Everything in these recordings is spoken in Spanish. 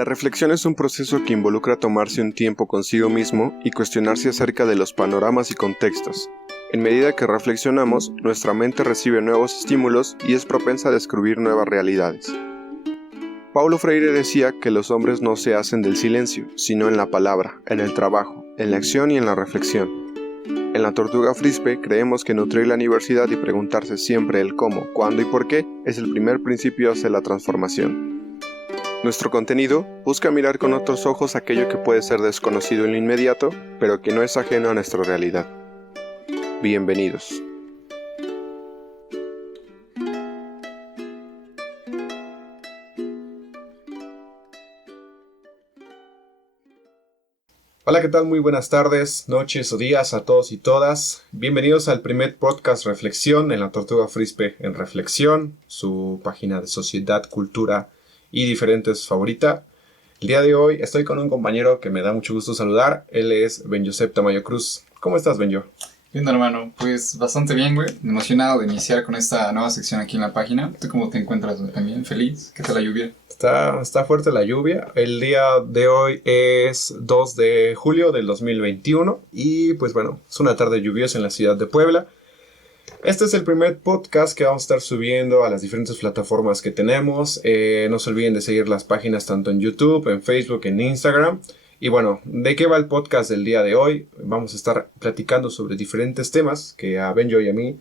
La reflexión es un proceso que involucra tomarse un tiempo consigo mismo y cuestionarse acerca de los panoramas y contextos. En medida que reflexionamos, nuestra mente recibe nuevos estímulos y es propensa a descubrir nuevas realidades. Paulo Freire decía que los hombres no se hacen del silencio, sino en la palabra, en el trabajo, en la acción y en la reflexión. En la Tortuga Frisbee creemos que nutrir la universidad y preguntarse siempre el cómo, cuándo y por qué es el primer principio hacia la transformación. Nuestro contenido busca mirar con otros ojos aquello que puede ser desconocido en lo inmediato, pero que no es ajeno a nuestra realidad. Bienvenidos. Hola, ¿qué tal? Muy buenas tardes, noches o días a todos y todas. Bienvenidos al primer podcast Reflexión en la Tortuga Frisbee en Reflexión, su página de sociedad, cultura y diferentes favorita. El día de hoy estoy con un compañero que me da mucho gusto saludar. Él es Ben-Josep Tamayo Cruz. ¿Cómo estás, Ben-Jo? Bien, hermano, pues bastante bien, güey. Emocionado de iniciar con esta nueva sección aquí en la página. ¿Tú cómo te encuentras, güey? ¿También feliz? ¿Qué tal la lluvia? Está fuerte la lluvia. El día de hoy es 2 de julio del 2021 y pues bueno, es una tarde lluviosa en la ciudad de Puebla. Este es el primer podcast que vamos a estar subiendo a las diferentes plataformas que tenemos. No se olviden de seguir las páginas tanto en YouTube, en Facebook, en Instagram. Y bueno, ¿de qué va el podcast del día de hoy? Vamos a estar platicando sobre diferentes temas que a Ben-Jo y a mí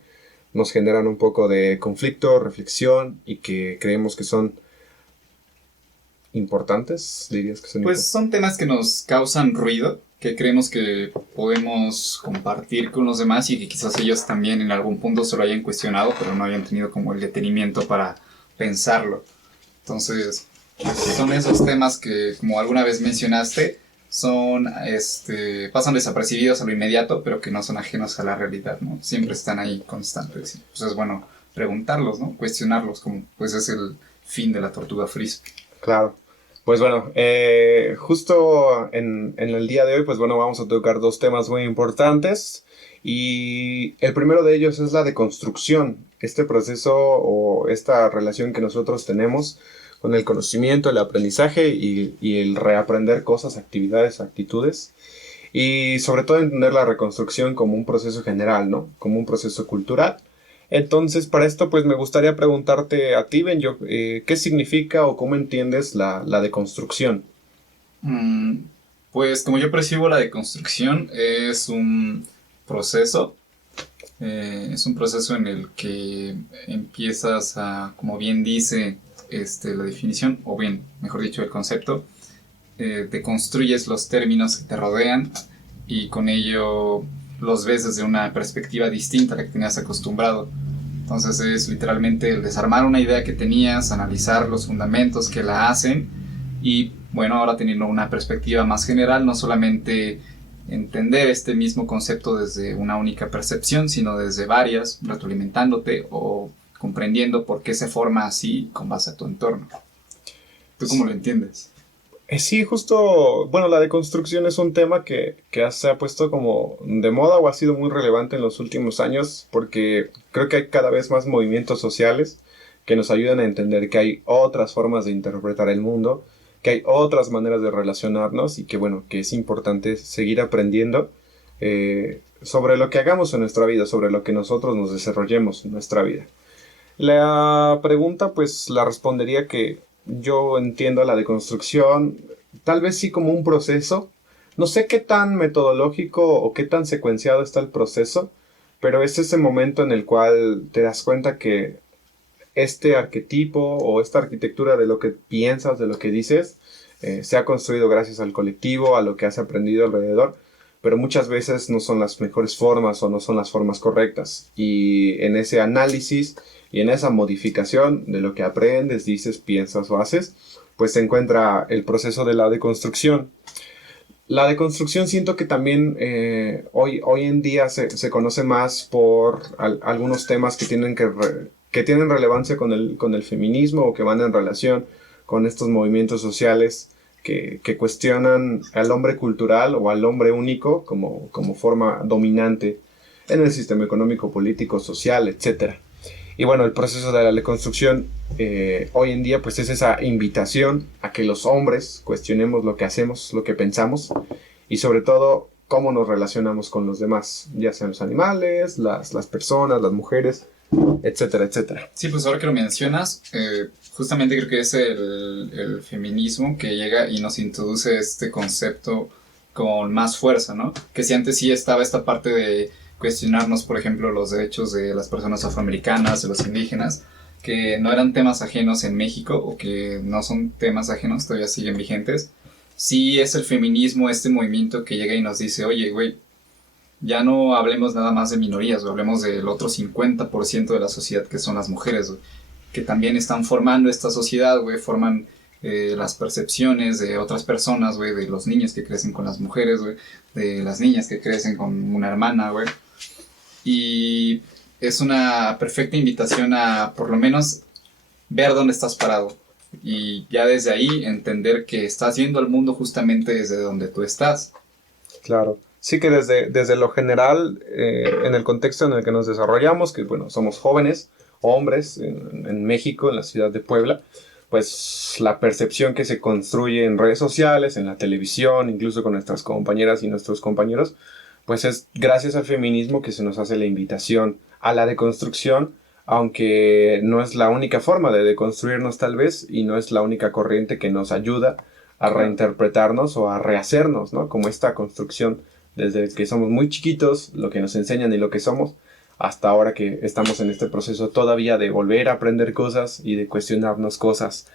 nos generan un poco de conflicto, reflexión y que creemos que son importantes. ¿Dirías que son Pues son temas que nos causan ruido, que creemos que podemos compartir con los demás y que quizás ellos también en algún punto se lo hayan cuestionado, pero no hayan tenido como el detenimiento para pensarlo. Entonces, son esos temas que, como alguna vez mencionaste, pasan desapercibidos a lo inmediato, pero que no son ajenos a la realidad, ¿no? Siempre están ahí constantes. Pues es bueno preguntarlos, ¿no? Cuestionarlos, como pues es el fin de la Tortuga Frisbee. Claro. Pues bueno, justo en el día de hoy, pues bueno, vamos a tocar dos temas muy importantes y el primero de ellos es la deconstrucción, este proceso o esta relación que nosotros tenemos con el conocimiento, el aprendizaje y el reaprender cosas, actividades, actitudes y sobre todo entender la reconstrucción como un proceso general, ¿no? Como un proceso cultural. Entonces, para esto, pues me gustaría preguntarte a ti, Ben-Jo, ¿qué significa o cómo entiendes la deconstrucción? Pues como yo percibo la deconstrucción es un proceso, en el que empiezas a, como bien dice la definición, o bien, mejor dicho, el concepto, deconstruyes los términos que te rodean y con ello los ves desde una perspectiva distinta a la que tenías acostumbrado. Entonces es literalmente el desarmar una idea que tenías, analizar los fundamentos que la hacen y bueno, ahora teniendo una perspectiva más general, no solamente entender este mismo concepto desde una única percepción, sino desde varias, retroalimentándote o comprendiendo por qué se forma así con base a tu entorno. ¿Tú cómo lo entiendes? Sí, justo, bueno, la deconstrucción es un tema que se ha puesto como de moda o ha sido muy relevante en los últimos años porque creo que hay cada vez más movimientos sociales que nos ayudan a entender que hay otras formas de interpretar el mundo, que hay otras maneras de relacionarnos y que bueno, que es importante seguir aprendiendo sobre lo que hagamos en nuestra vida, sobre lo que nosotros nos desarrollemos en nuestra vida. La pregunta pues la respondería que yo entiendo la deconstrucción, tal vez sí como un proceso. No sé qué tan metodológico o qué tan secuenciado está el proceso, pero es ese momento en el cual te das cuenta que este arquetipo o esta arquitectura de lo que piensas, de lo que dices, se ha construido gracias al colectivo, a lo que has aprendido alrededor, pero muchas veces no son las mejores formas o no son las formas correctas. Y en ese análisis y en esa modificación de lo que aprendes, dices, piensas o haces, pues se encuentra el proceso de la deconstrucción. La deconstrucción siento que también hoy en día se conoce más por algunos temas que que tienen relevancia con el feminismo o que van en relación con estos movimientos sociales que cuestionan al hombre cultural o al hombre único como forma dominante en el sistema económico, político, social, etc. Y bueno, el proceso de la deconstrucción hoy en día pues es esa invitación a que los hombres cuestionemos lo que hacemos, lo que pensamos y sobre todo cómo nos relacionamos con los demás, ya sean los animales, las personas, las mujeres, etcétera, etcétera. Sí, pues ahora que lo mencionas, justamente creo que es el feminismo que llega y nos introduce este concepto con más fuerza, ¿no? Que si antes sí estaba esta parte de cuestionarnos, por ejemplo, los derechos de las personas afroamericanas, de los indígenas, que no eran temas ajenos en México o que no son temas ajenos, todavía siguen vigentes. Sí es el feminismo, este movimiento que llega y nos dice, oye, güey, ya no hablemos nada más de minorías, güey, hablemos del otro 50% de la sociedad que son las mujeres, güey, que también están formando esta sociedad, güey, forman las percepciones de otras personas, güey, de los niños que crecen con las mujeres, güey, de las niñas que crecen con una hermana, güey. Y es una perfecta invitación a, por lo menos, ver dónde estás parado. Y ya desde ahí entender que estás viendo al mundo justamente desde donde tú estás. Claro. Sí que desde lo general, en el contexto en el que nos desarrollamos, que bueno, somos jóvenes, hombres, en México, en la ciudad de Puebla, pues la percepción que se construye en redes sociales, en la televisión, incluso con nuestras compañeras y nuestros compañeros, pues es gracias al feminismo que se nos hace la invitación a la deconstrucción, aunque no es la única forma de deconstruirnos tal vez, y no es la única corriente que nos ayuda a reinterpretarnos o a rehacernos, ¿no? Como esta construcción desde que somos muy chiquitos, lo que nos enseñan y lo que somos, hasta ahora que estamos en este proceso todavía de volver a aprender cosas y de cuestionarnos cosas.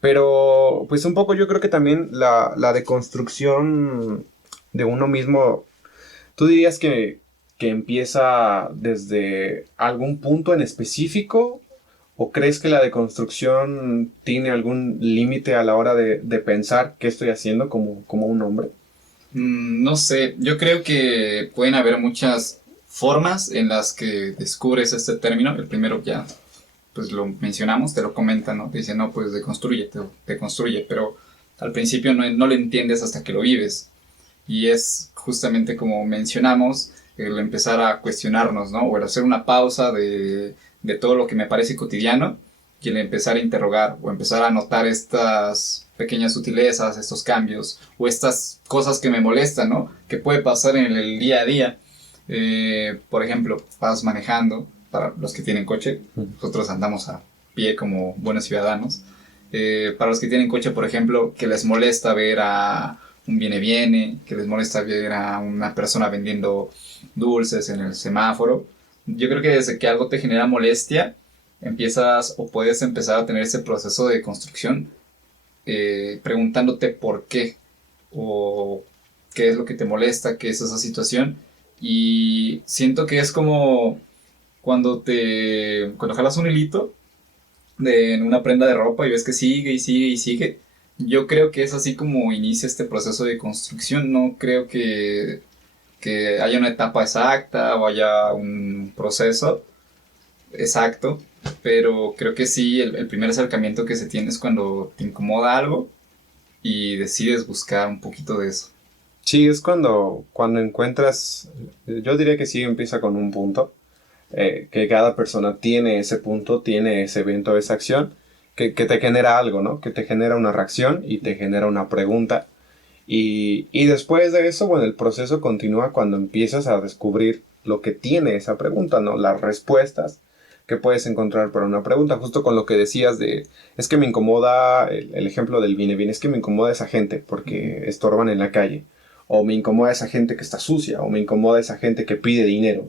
Pero pues un poco yo creo que también la deconstrucción de uno mismo, ¿tú dirías que empieza desde algún punto en específico? ¿O crees que la deconstrucción tiene algún límite a la hora de pensar qué estoy haciendo como un hombre? No sé, yo creo que pueden haber muchas formas en las que descubres este término. El primero ya, pues lo mencionamos, te lo comentan, ¿no? Te dicen, no, pues deconstruye, te construye, pero al principio no lo entiendes hasta que lo vives. Y es justamente como mencionamos, el empezar a cuestionarnos, ¿no? O el hacer una pausa de todo lo que me parece cotidiano y el empezar a interrogar o empezar a notar estas pequeñas sutilezas, estos cambios o estas cosas que me molestan, ¿no? Que puede pasar en el día a día. Por ejemplo, vas manejando, para los que tienen coche, nosotros andamos a pie como buenos ciudadanos. Para los que tienen coche, por ejemplo, que les molesta ver a un viene-viene, que les molesta ver a una persona vendiendo dulces en el semáforo. Yo creo que desde que algo te genera molestia, empiezas o puedes empezar a tener ese proceso de construcción preguntándote por qué o qué es lo que te molesta, qué es esa situación. Y siento que es como cuando jalas un hilito en una prenda de ropa y ves que sigue y sigue y sigue. Yo creo que es así como inicia este proceso de construcción. No creo que haya una etapa exacta o haya un proceso exacto, pero creo que sí, el primer acercamiento que se tiene es cuando te incomoda algo y decides buscar un poquito de eso. Sí, es cuando encuentras, yo diría que sí empieza con un punto, que cada persona tiene ese punto, tiene ese evento, esa acción, que te genera algo, ¿no? Que te genera una reacción y te genera una pregunta. Y después de eso, bueno, el proceso continúa cuando empiezas a descubrir lo que tiene esa pregunta, ¿no? Las respuestas que puedes encontrar para una pregunta, justo con lo que decías de, es que me incomoda, el ejemplo del viene bien, es que me incomoda esa gente porque estorban en la calle, o me incomoda esa gente que está sucia, o me incomoda esa gente que pide dinero.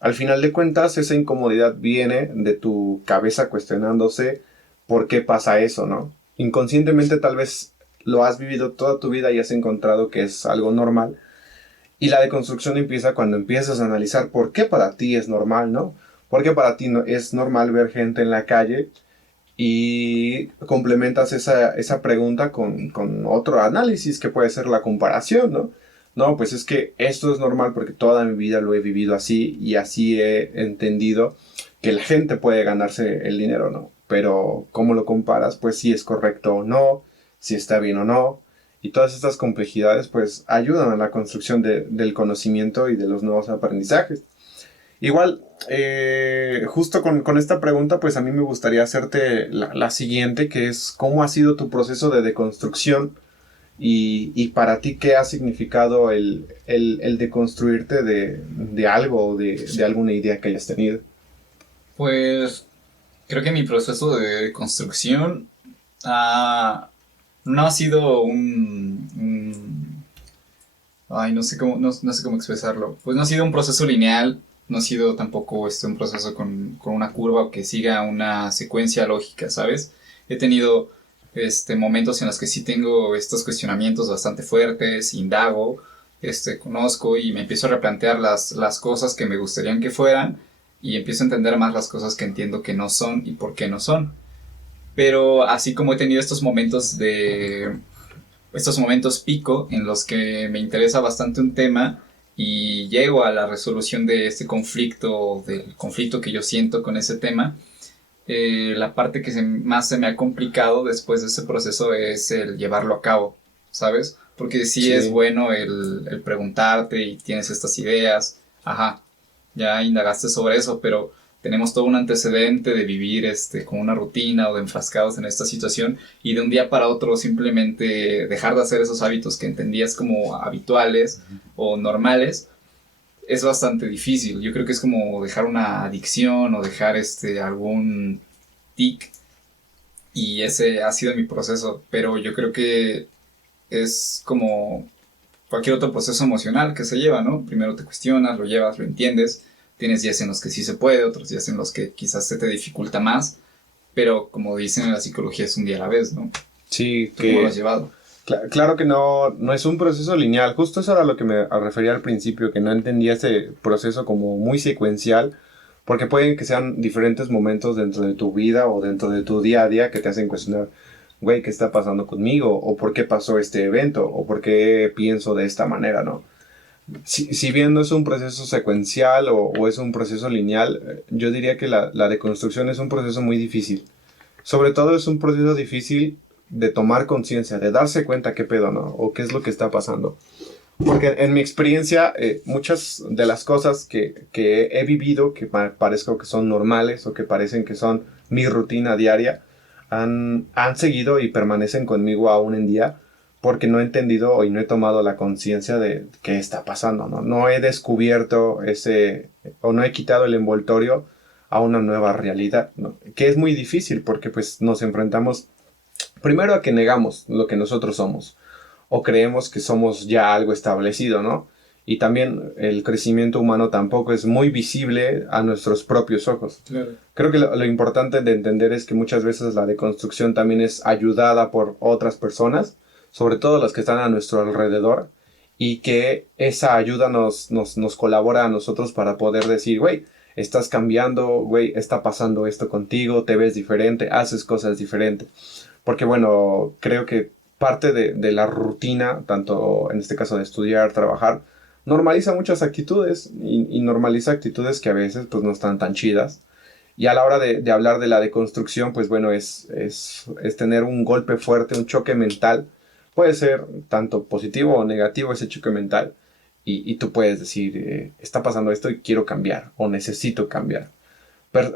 Al final de cuentas, esa incomodidad viene de tu cabeza cuestionándose por qué pasa eso, ¿no? Inconscientemente tal vez lo has vivido toda tu vida y has encontrado que es algo normal. Y la deconstrucción empieza cuando empiezas a analizar por qué para ti es normal, ¿no? ¿Por qué para ti es normal ver gente en la calle? Y complementas esa pregunta con otro análisis que puede ser la comparación, ¿no? No, pues es que esto es normal porque toda mi vida lo he vivido así y así he entendido que la gente puede ganarse el dinero, ¿no? Pero ¿cómo lo comparas? Pues si es correcto o no, si está bien o no. Y todas estas complejidades pues ayudan a la construcción del conocimiento y de los nuevos aprendizajes. Igual, justo con esta pregunta, pues a mí me gustaría hacerte la siguiente, que es ¿cómo ha sido tu proceso de deconstrucción? Y para ti, ¿qué ha significado el deconstruirte de algo o de alguna idea que hayas tenido? Pues creo que mi proceso de construcción no ha sido ay, no sé cómo expresarlo. Pues no ha sido un proceso lineal, no ha sido tampoco un proceso con una curva o que siga una secuencia lógica, ¿sabes? He tenido momentos en los que sí tengo estos cuestionamientos bastante fuertes, indago, conozco y me empiezo a replantear las cosas que me gustarían que fueran y empiezo a entender más las cosas que entiendo que no son y por qué no son. Pero así como he tenido estos momentos pico en los que me interesa bastante un tema y llego a la resolución de este conflicto, del conflicto que yo siento con ese tema, la parte que más se me ha complicado después de ese proceso es el llevarlo a cabo, ¿sabes? Porque sí es Sí. bueno el preguntarte y tienes estas ideas, ajá, ya indagaste sobre eso, pero tenemos todo un antecedente de vivir con una rutina o de enfrascados en esta situación y de un día para otro simplemente dejar de hacer esos hábitos que entendías como habituales o normales es bastante difícil. Yo creo que es como dejar una adicción o dejar algún tic y ese ha sido mi proceso, pero yo creo que es como cualquier otro proceso emocional que se lleva, ¿no? Primero te cuestionas, lo llevas, lo entiendes, tienes días en los que sí se puede, otros días en los que quizás se te dificulta más, pero como dicen en la psicología es un día a la vez, ¿no? Sí, ¿Tú cómo lo has que llevado? claro que no es un proceso lineal. Justo eso era lo que me refería al principio, que no entendía ese proceso como muy secuencial, porque pueden que sean diferentes momentos dentro de tu vida o dentro de tu día a día que te hacen cuestionar, güey, ¿qué está pasando conmigo? ¿O por qué pasó este evento? ¿O por qué pienso de esta manera, no? Si bien no es un proceso secuencial o es un proceso lineal, yo diría que la deconstrucción es un proceso muy difícil. Sobre todo es un proceso difícil de tomar conciencia, de darse cuenta qué pedo, ¿no? O qué es lo que está pasando. Porque en mi experiencia, muchas de las cosas que he vivido, que parezco que son normales o que parecen que son mi rutina diaria, han seguido y permanecen conmigo aún en día porque no he entendido y no he tomado la conciencia de qué está pasando, ¿no? No he descubierto ese, o no he quitado el envoltorio a una nueva realidad, ¿no? Que es muy difícil porque pues nos enfrentamos primero a que negamos lo que nosotros somos o creemos que somos ya algo establecido, ¿no? Y también el crecimiento humano tampoco es muy visible a nuestros propios ojos. Claro. Creo que lo importante de entender es que muchas veces la deconstrucción también es ayudada por otras personas, sobre todo las que están a nuestro alrededor, y que esa ayuda nos colabora a nosotros para poder decir, güey, estás cambiando, güey, está pasando esto contigo, te ves diferente, haces cosas diferentes. Porque bueno, creo que parte de la rutina, tanto en este caso de estudiar, trabajar, normaliza muchas actitudes y normaliza actitudes que a veces pues no están tan chidas. Y a la hora de hablar de la deconstrucción, pues bueno, es tener un golpe fuerte, un choque mental. Puede ser tanto positivo o negativo ese choque mental. Y tú puedes decir, está pasando esto y quiero cambiar o necesito cambiar.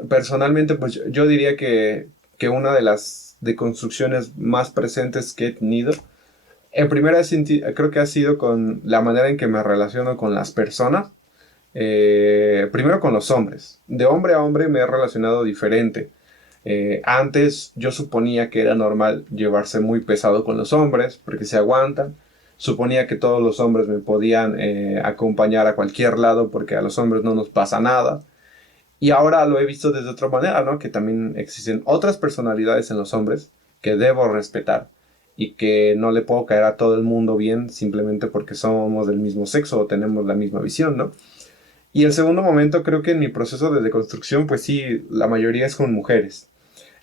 Personalmente, pues yo diría que una de las deconstrucciones más presentes que he tenido, en primera creo que ha sido con la manera en que me relaciono con las personas. Primero con los hombres. De hombre a hombre me he relacionado diferente. Antes yo suponía que era normal llevarse muy pesado con los hombres porque se aguantan. Suponía que todos los hombres me podían acompañar a cualquier lado porque a los hombres no nos pasa nada. Y ahora lo he visto desde otra manera, ¿no? Que también existen otras personalidades en los hombres que debo respetar y que no le puedo caer a todo el mundo bien simplemente porque somos del mismo sexo o tenemos la misma visión, ¿no? Y el segundo momento creo que en mi proceso de deconstrucción, pues sí, la mayoría es con mujeres.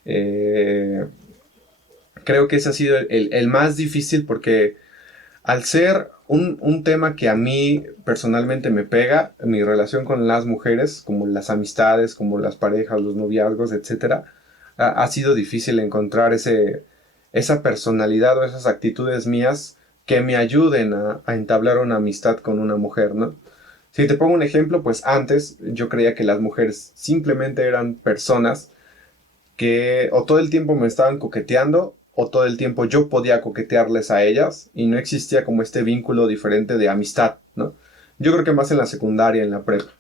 Eh, Creo que ese ha sido el más difícil porque al ser un tema que a mí personalmente me pega, mi relación con las mujeres, como las amistades, como las parejas, los noviazgos, etcétera, ha sido difícil encontrar esa personalidad o esas actitudes mías que me ayuden a entablar una amistad con una mujer, ¿no? Si te pongo un ejemplo, pues antes yo creía que las mujeres simplemente eran personas que o todo el tiempo me estaban coqueteando o todo el tiempo yo podía coquetearles a ellas y no existía como este vínculo diferente de amistad, ¿no? Yo creo que más en la secundaria, en la prepa.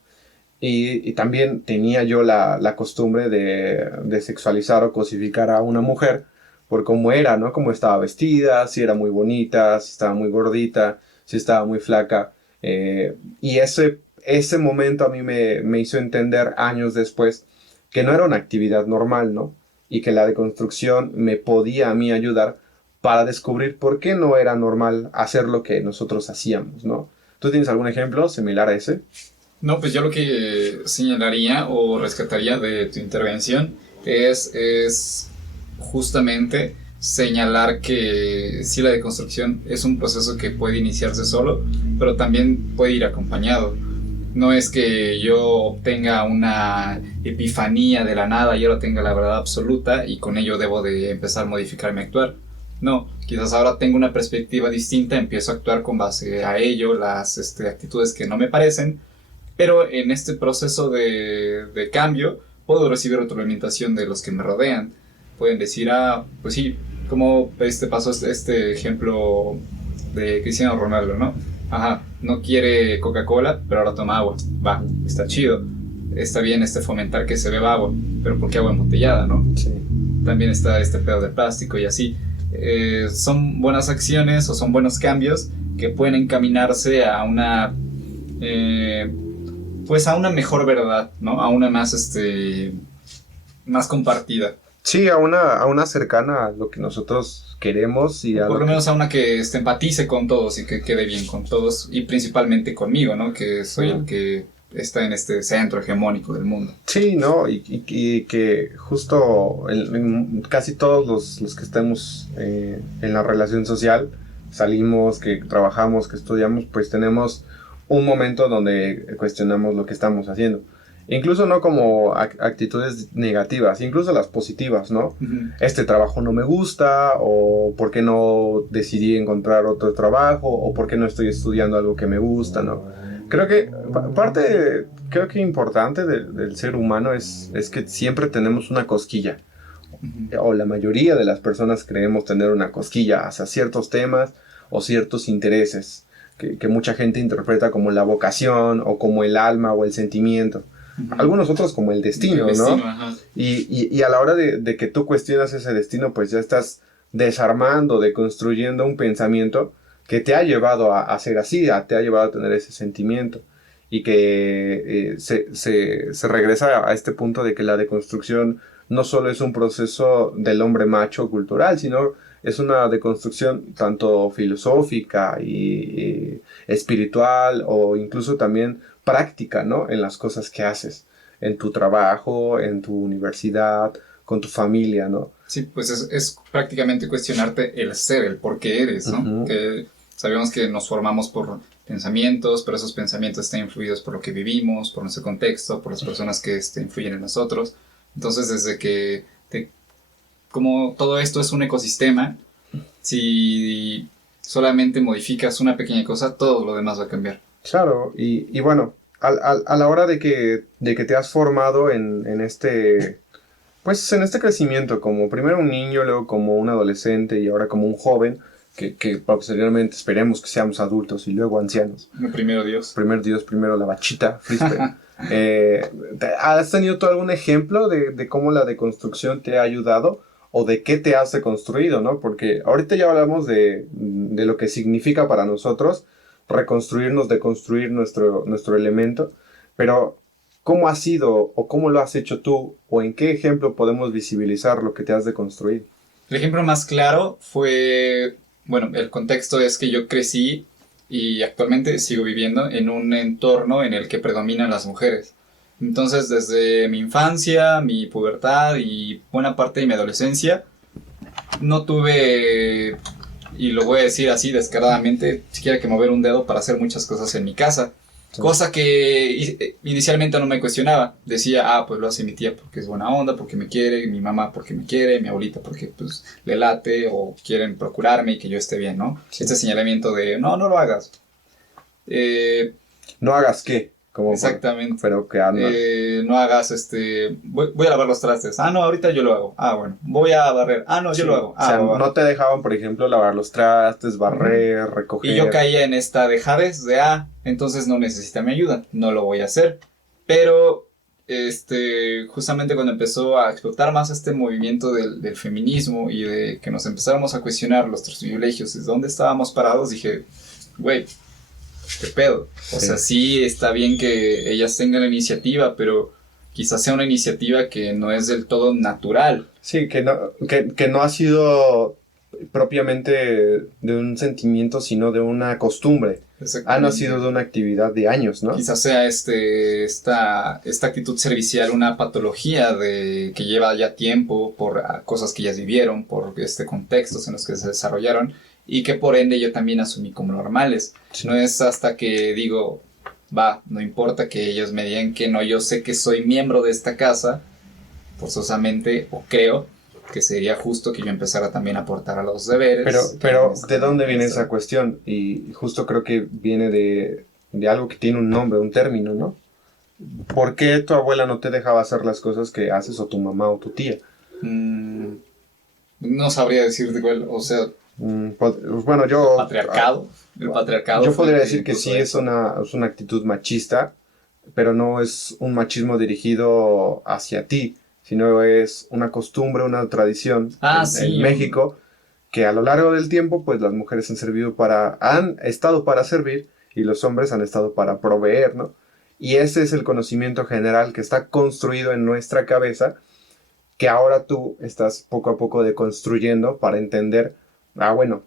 Y también tenía yo la costumbre de sexualizar o cosificar a una mujer por cómo era, ¿no? Cómo estaba vestida, si era muy bonita, si estaba muy gordita, si estaba muy flaca. Y ese momento a mí me hizo entender años después que no era una actividad normal, ¿no? Y que la deconstrucción me podía a mí ayudar para descubrir por qué no era normal hacer lo que nosotros hacíamos, ¿no? ¿Tú tienes algún ejemplo similar a ese? No, pues yo lo que señalaría o rescataría de tu intervención es justamente señalar que sí, la deconstrucción es un proceso que puede iniciarse solo, pero también puede ir acompañado. No es que yo obtenga una epifanía de la nada y ahora tenga la verdad absoluta y con ello debo de empezar a modificar mi actuar. No, quizás ahora tengo una perspectiva distinta, empiezo a actuar con base a ello, las actitudes que no me parecen, pero en este proceso de cambio puedo recibir retroalimentación de los que me rodean. Pueden decir, ah, pues sí, como pasó este ejemplo de Cristiano Ronaldo, ¿no? Ajá, no quiere Coca-Cola, pero ahora toma agua. Va, está chido. Está bien fomentar que se beba agua, pero ¿por qué agua embotellada, no? Sí. También está este pedo de plástico y así. Son buenas acciones o son buenos cambios que pueden encaminarse a una... pues a una mejor verdad, ¿no? A una más, más compartida. Sí, a una cercana a lo que nosotros queremos y a Por lo que... menos a una que empatice con todos y que quede bien con todos y principalmente conmigo, ¿no? Que soy el que está en este centro hegemónico del mundo. Sí, ¿no? Y que justo en casi todos los que estemos en la relación social, salimos, que trabajamos, que estudiamos, pues tenemos un momento donde cuestionamos lo que estamos haciendo. Incluso no como actitudes negativas, incluso las positivas, ¿no? Uh-huh. Este trabajo no me gusta, o por qué no decidí encontrar otro trabajo, o por qué no estoy estudiando algo que me gusta, ¿no? Creo que parte, creo que importante del ser humano es que siempre tenemos una cosquilla, Uh-huh. o la mayoría de las personas creemos tener una cosquilla hacia ciertos temas o ciertos intereses, que mucha gente interpreta como la vocación, o como el alma, o el sentimiento. Uh-huh. Algunos otros como el destino, ¿no? Ajá. Y a la hora de que tú cuestionas ese destino, pues ya estás desarmando, deconstruyendo un pensamiento que te ha llevado a ser así, te ha llevado a tener ese sentimiento. Y que se regresa a este punto de que la deconstrucción no solo es un proceso del hombre macho cultural, sino es una deconstrucción tanto filosófica y espiritual, o incluso también práctica, ¿no? En las cosas que haces, en tu trabajo, en tu universidad, con tu familia, ¿no? Sí, pues es prácticamente cuestionarte el ser, el por qué eres, ¿no? Uh-huh. Que sabemos que nos formamos por pensamientos, pero esos pensamientos están influidos por lo que vivimos, por nuestro contexto, por las personas que influyen en nosotros. Entonces, desde que como todo esto es un ecosistema, si solamente modificas una pequeña cosa, todo lo demás va a cambiar. Claro, y bueno, a la hora de que te has formado en este, pues en este crecimiento, como primero un niño, luego como un adolescente y ahora como un joven, que posteriormente esperemos que seamos adultos y luego ancianos. Primero Dios. Primero Dios, primero la bachita, frisbee. ¿Has tenido tú algún ejemplo de cómo la deconstrucción te ha ayudado o de qué te has deconstruido, ¿no? Porque ahorita ya hablamos de lo que significa para nosotros reconstruirnos, deconstruir nuestro elemento, pero ¿cómo ha sido o cómo lo has hecho tú o en qué ejemplo podemos visibilizar lo que te has deconstruido? El ejemplo más claro fue, bueno, el contexto es que yo crecí y actualmente sigo viviendo en un entorno en el que predominan las mujeres. Entonces, desde mi infancia, mi pubertad y buena parte de mi adolescencia, no tuve, y lo voy a decir así descaradamente, siquiera que mover un dedo para hacer muchas cosas en mi casa. Sí. Cosa que inicialmente no me cuestionaba. Decía, pues lo hace mi tía porque es buena onda, porque me quiere, mi mamá porque me quiere, mi abuelita porque pues le late o quieren procurarme y que yo esté bien, ¿no? Sí. Este señalamiento de, no lo hagas. No hagas qué, como Exactamente. pero que anda. No hagas voy a lavar los trastes. Ah, no, ahorita yo lo hago. Ah, bueno. Voy a barrer. Ah, no, yo Sí. lo hago. O Ah, sea, va, va. no te dejaban, por ejemplo, lavar los trastes, Ujú. barrer, Y yo recoger. caía en esta dejadez de, entonces no necesita mi ayuda, no lo voy a hacer. Pero, justamente cuando empezó a explotar más este movimiento del feminismo y de que nos empezáramos a cuestionar nuestros privilegios y de dónde estábamos parados, dije, güey, ¿qué pedo? O sea, sí está bien que ellas tengan la iniciativa, pero quizás sea una iniciativa que no es del todo natural. Sí, que no ha sido propiamente de un sentimiento, sino de una costumbre. Ha nacido de una actividad de años, ¿no? Quizás sea esta actitud servicial una patología que lleva ya tiempo por cosas que ellas vivieron, por contextos en los que se desarrollaron y que por ende yo también asumí como normales. Sí. No es hasta que digo, no importa que ellos me digan que no, yo sé que soy miembro de esta casa, forzosamente, o creo que sería justo que yo empezara también a aportar a los deberes. Pero ¿de dónde viene esa cuestión? Y justo creo que viene de algo que tiene un nombre, un término, ¿no? ¿Por qué tu abuela no te dejaba hacer las cosas que haces o tu mamá o tu tía? No sabría decirte cuál, o sea... bueno, yo... Patriarcado. El patriarcado. Yo podría decir que sí es una actitud machista, pero no es un machismo dirigido hacia ti, sino es una costumbre, una tradición en México, que a lo largo del tiempo, pues las mujeres han estado para servir y los hombres han estado para proveer, ¿no? Y ese es el conocimiento general que está construido en nuestra cabeza, que ahora tú estás poco a poco deconstruyendo para entender, bueno,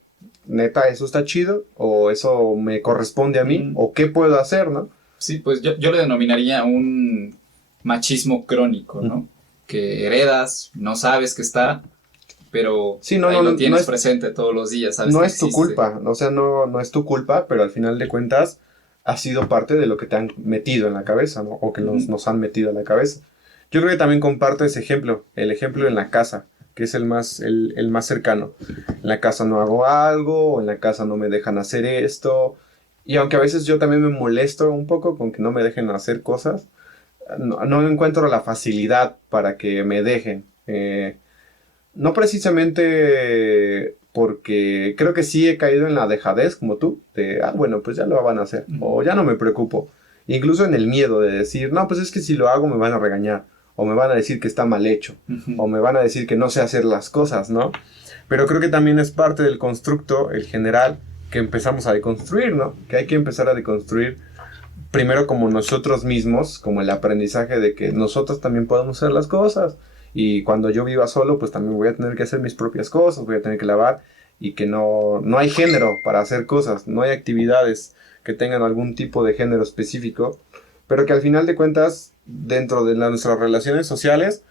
neta, eso está chido, o eso me corresponde a mí, o qué puedo hacer, ¿no? Sí, pues yo le denominaría un machismo crónico, ¿no? Que heredas, no sabes que está, pero sí, ahí lo tienes presente todos los días, ¿sabes? No es tu culpa, o sea, no es tu culpa, pero al final de cuentas ha sido parte de lo que te han metido en la cabeza, ¿no? O que nos han metido en la cabeza. Yo creo que también comparto ese ejemplo, el ejemplo en la casa, que es el más cercano. En la casa no hago algo, o en la casa no me dejan hacer esto, y aunque a veces yo también me molesto un poco con que no me dejen hacer cosas, no encuentro la facilidad para que me dejen. No precisamente porque creo que sí he caído en la dejadez como tú, de, bueno, pues ya lo van a hacer, o ya no me preocupo. Incluso en el miedo de decir, no, pues es que si lo hago me van a regañar, o me van a decir que está mal hecho, o me van a decir que no sé hacer las cosas, ¿no? Pero creo que también es parte del constructo, el general, que empezamos a deconstruir, ¿no? Que hay que empezar a deconstruir primero como nosotros mismos, como el aprendizaje de que nosotros también podemos hacer las cosas. Y cuando yo viva solo, pues también voy a tener que hacer mis propias cosas, voy a tener que lavar y que no hay género para hacer cosas, no hay actividades que tengan algún tipo de género específico, pero que al final de cuentas, dentro de nuestras relaciones sociales,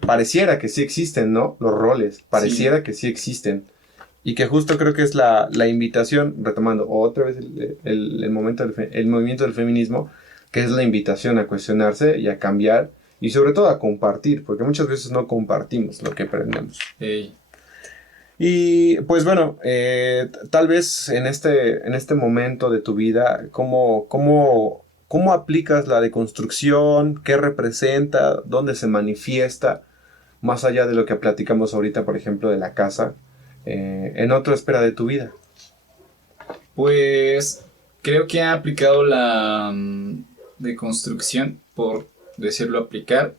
pareciera que sí existen, ¿no? Los roles, pareciera que sí existen. Y que justo creo que es la invitación, retomando otra vez el movimiento del feminismo, que es la invitación a cuestionarse y a cambiar y sobre todo a compartir, porque muchas veces no compartimos lo que aprendemos. Hey. Y pues bueno, tal vez en este momento de tu vida, ¿cómo aplicas la deconstrucción? ¿Qué representa? ¿Dónde se manifiesta? Más allá de lo que platicamos ahorita, por ejemplo, de la casa, en otra esfera de tu vida. Pues creo que ha aplicado la deconstrucción, por decirlo aplicar.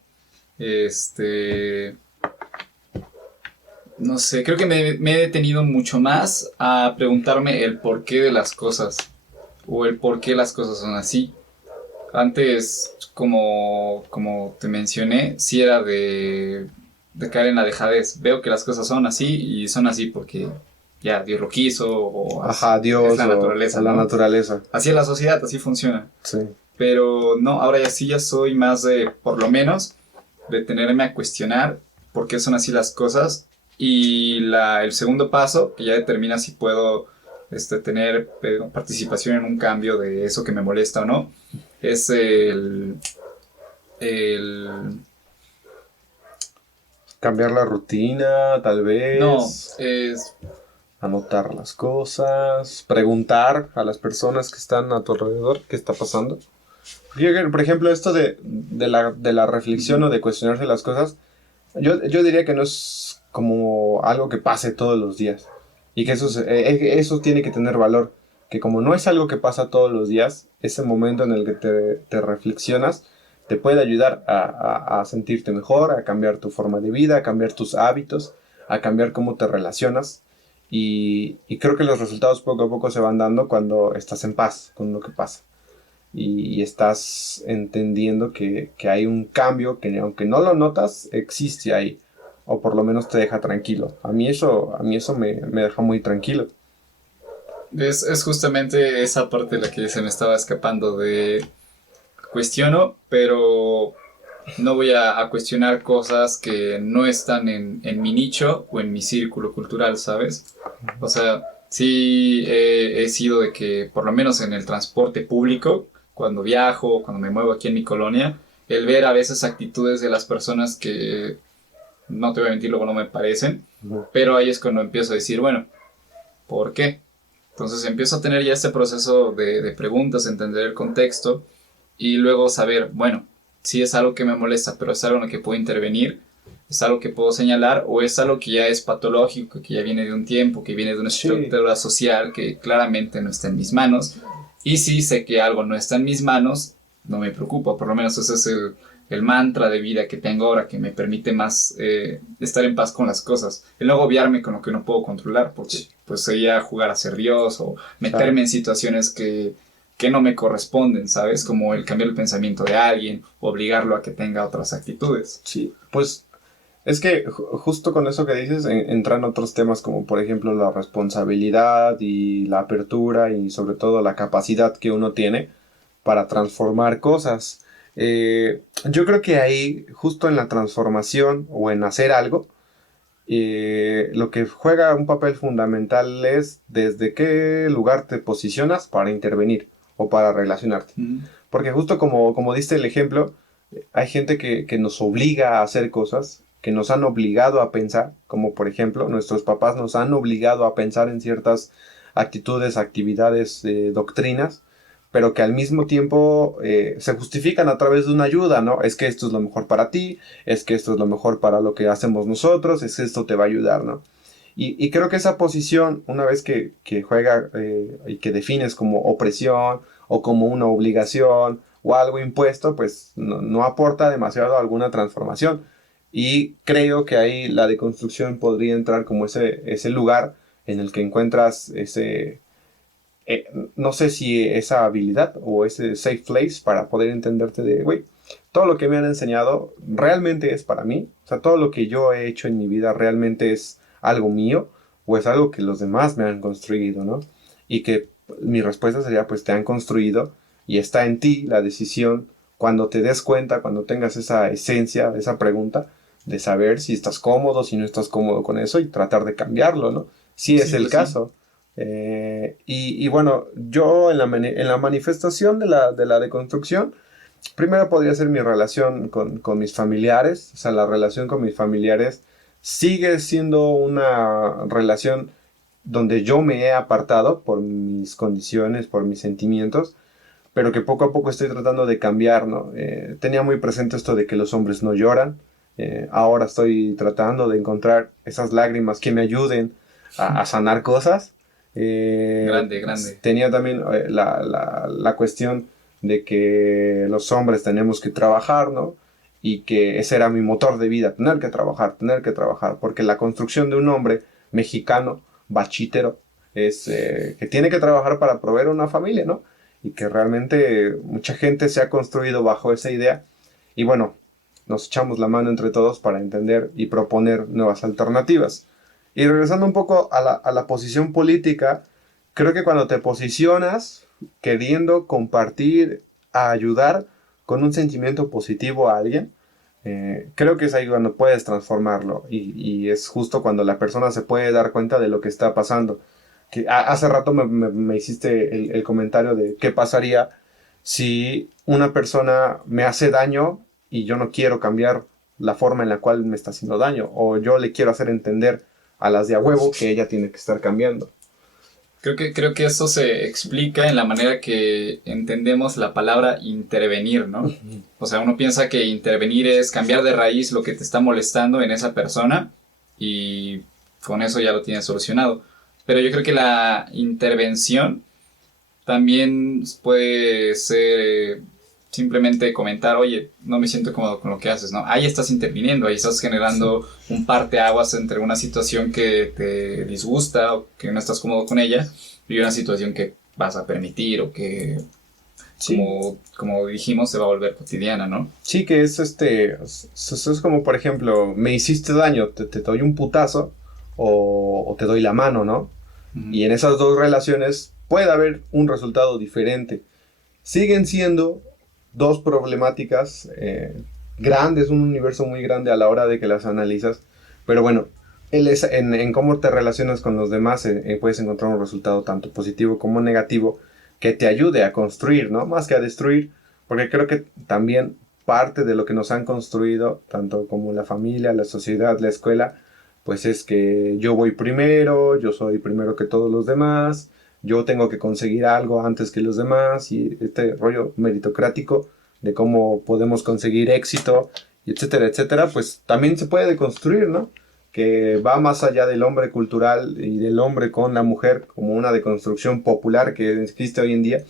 No sé, creo que me he detenido mucho más a preguntarme el porqué de las cosas o el por qué las cosas son así. Antes, como te mencioné, sí era de caer en la dejadez. Veo que las cosas son así y son así porque ya Dios lo quiso o Dios es la naturaleza. O la naturaleza. Así es la sociedad, así funciona. Sí. Pero no, ahora ya soy más de, por lo menos, detenerme a cuestionar por qué son así las cosas. Y el segundo paso, que ya determina si puedo tener participación en un cambio de eso que me molesta o no, es cambiar la rutina, tal vez. No, es anotar las cosas, preguntar a las personas que están a tu alrededor qué está pasando. Por ejemplo, esto de la reflexión o de cuestionarse las cosas, yo diría que no es como algo que pase todos los días. Y que eso tiene que tener valor. Que como no es algo que pasa todos los días, ese momento en el que te reflexionas te puede ayudar a sentirte mejor, a cambiar tu forma de vida, a cambiar tus hábitos, a cambiar cómo te relacionas. Y creo que los resultados poco a poco se van dando cuando estás en paz con lo que pasa y estás entendiendo que hay un cambio que aunque no lo notas, existe ahí. O por lo menos te deja tranquilo. A mí eso me deja muy tranquilo. Es justamente esa parte la que se me estaba escapando de cuestiono, pero no voy a cuestionar cosas que no están en mi nicho o en mi círculo cultural, ¿sabes? O sea, sí he sido de que, por lo menos en el transporte público, cuando viajo, cuando me muevo aquí en mi colonia, el ver a veces actitudes de las personas que, no te voy a mentir, luego no me parecen, pero ahí es cuando empiezo a decir, bueno, ¿por qué? Entonces empiezo a tener ya este proceso de preguntas, entender el contexto y luego saber, bueno, si es algo que me molesta, pero es algo en lo que puedo intervenir, es algo que puedo señalar o es algo que ya es patológico, que ya viene de un tiempo, que viene de una estructura social que claramente no está en mis manos. Y si sé que algo no está en mis manos, no me preocupa, por lo menos ese es el mantra de vida que tengo ahora que me permite más estar en paz con las cosas. El no agobiarme con lo que no puedo controlar, porque pues sería jugar a ser Dios o meterme en situaciones que no me corresponden, ¿sabes? Como el cambiar el pensamiento de alguien, o obligarlo a que tenga otras actitudes. Sí, pues es que justo con eso que dices entran otros temas como por ejemplo la responsabilidad y la apertura y sobre todo la capacidad que uno tiene para transformar cosas. Yo creo que ahí, justo en la transformación o en hacer algo, lo que juega un papel fundamental es desde qué lugar te posicionas para intervenir o para relacionarte. Porque justo como diste el ejemplo, hay gente que nos obliga a hacer cosas, que nos han obligado a pensar, como por ejemplo nuestros papás nos han obligado a pensar en ciertas actitudes, actividades, doctrinas, pero que al mismo tiempo se justifican a través de una ayuda, ¿no? Es que esto es lo mejor para ti, es que esto es lo mejor para lo que hacemos nosotros, es que esto te va a ayudar, ¿no? Y creo que esa posición, una vez que juega y que defines como opresión o como una obligación o algo impuesto, pues no aporta demasiado a alguna transformación. Y creo que ahí la deconstrucción podría entrar como ese lugar en el que encuentras no sé si esa habilidad o ese safe place para poder entenderte de, güey, todo lo que me han enseñado realmente es para mí. O sea, todo lo que yo he hecho en mi vida realmente es algo mío o es algo que los demás me han construido, ¿no? Y que mi respuesta sería, pues te han construido y está en ti la decisión cuando te des cuenta, cuando tengas esa esencia, esa pregunta de saber si estás cómodo, si no estás cómodo con eso y tratar de cambiarlo, ¿no? Si es Sí, el pues sí. caso. Y bueno, yo en la manifestación de la deconstrucción, primero podría ser mi relación con mis familiares. O sea, la relación con mis familiares sigue siendo una relación donde yo me he apartado por mis condiciones, por mis sentimientos, pero que poco a poco estoy tratando de cambiar, ¿no? Tenía muy presente esto de que los hombres no lloran. Ahora estoy tratando de encontrar esas lágrimas que me ayuden a sanar cosas. Grande, grande. Tenía también la cuestión de que los hombres tenemos que trabajar, ¿no? Y que ese era mi motor de vida, tener que trabajar, porque la construcción de un hombre mexicano, bachítero, es que tiene que trabajar para proveer una familia, ¿no? Y que realmente mucha gente se ha construido bajo esa idea. Y bueno, nos echamos la mano entre todos para entender y proponer nuevas alternativas. Y regresando un poco a la posición política, creo que cuando te posicionas queriendo compartir, a ayudar con un sentimiento positivo a alguien, creo que es ahí cuando puedes transformarlo y es justo cuando la persona se puede dar cuenta de lo que está pasando. Que hace rato me hiciste el comentario de qué pasaría si una persona me hace daño y yo no quiero cambiar la forma en la cual me está haciendo daño o yo le quiero hacer entender a las de a huevo que ella tiene que estar cambiando. Creo que eso se explica en la manera que entendemos la palabra intervenir, ¿no? O sea, uno piensa que intervenir es cambiar de raíz lo que te está molestando en esa persona y con eso ya lo tienes solucionado. Pero yo creo que la intervención también puede ser simplemente comentar, oye, no me siento cómodo con lo que haces, ¿no? Ahí estás interviniendo, ahí estás generando un parteaguas entre una situación que te disgusta o que no estás cómodo con ella y una situación que vas a permitir o que, Sí. como dijimos, se va a volver cotidiana, ¿no? Sí, que es como, por ejemplo, me hiciste daño, te doy un putazo o te doy la mano, ¿no? Y en esas dos relaciones puede haber un resultado diferente. Siguen siendo dos problemáticas grandes, un universo muy grande a la hora de que las analizas, pero bueno, en cómo te relacionas con los demás puedes encontrar un resultado tanto positivo como negativo que te ayude a construir, ¿no? Más que a destruir, porque creo que también parte de lo que nos han construido, tanto como la familia, la sociedad, la escuela, pues es que yo voy primero, yo soy primero que todos los demás, yo tengo que conseguir algo antes que los demás, y este rollo meritocrático de cómo podemos conseguir éxito, y etcétera, etcétera, pues también se puede deconstruir, ¿no? Que va más allá del hombre cultural y del hombre con la mujer como una deconstrucción popular que existe hoy en día.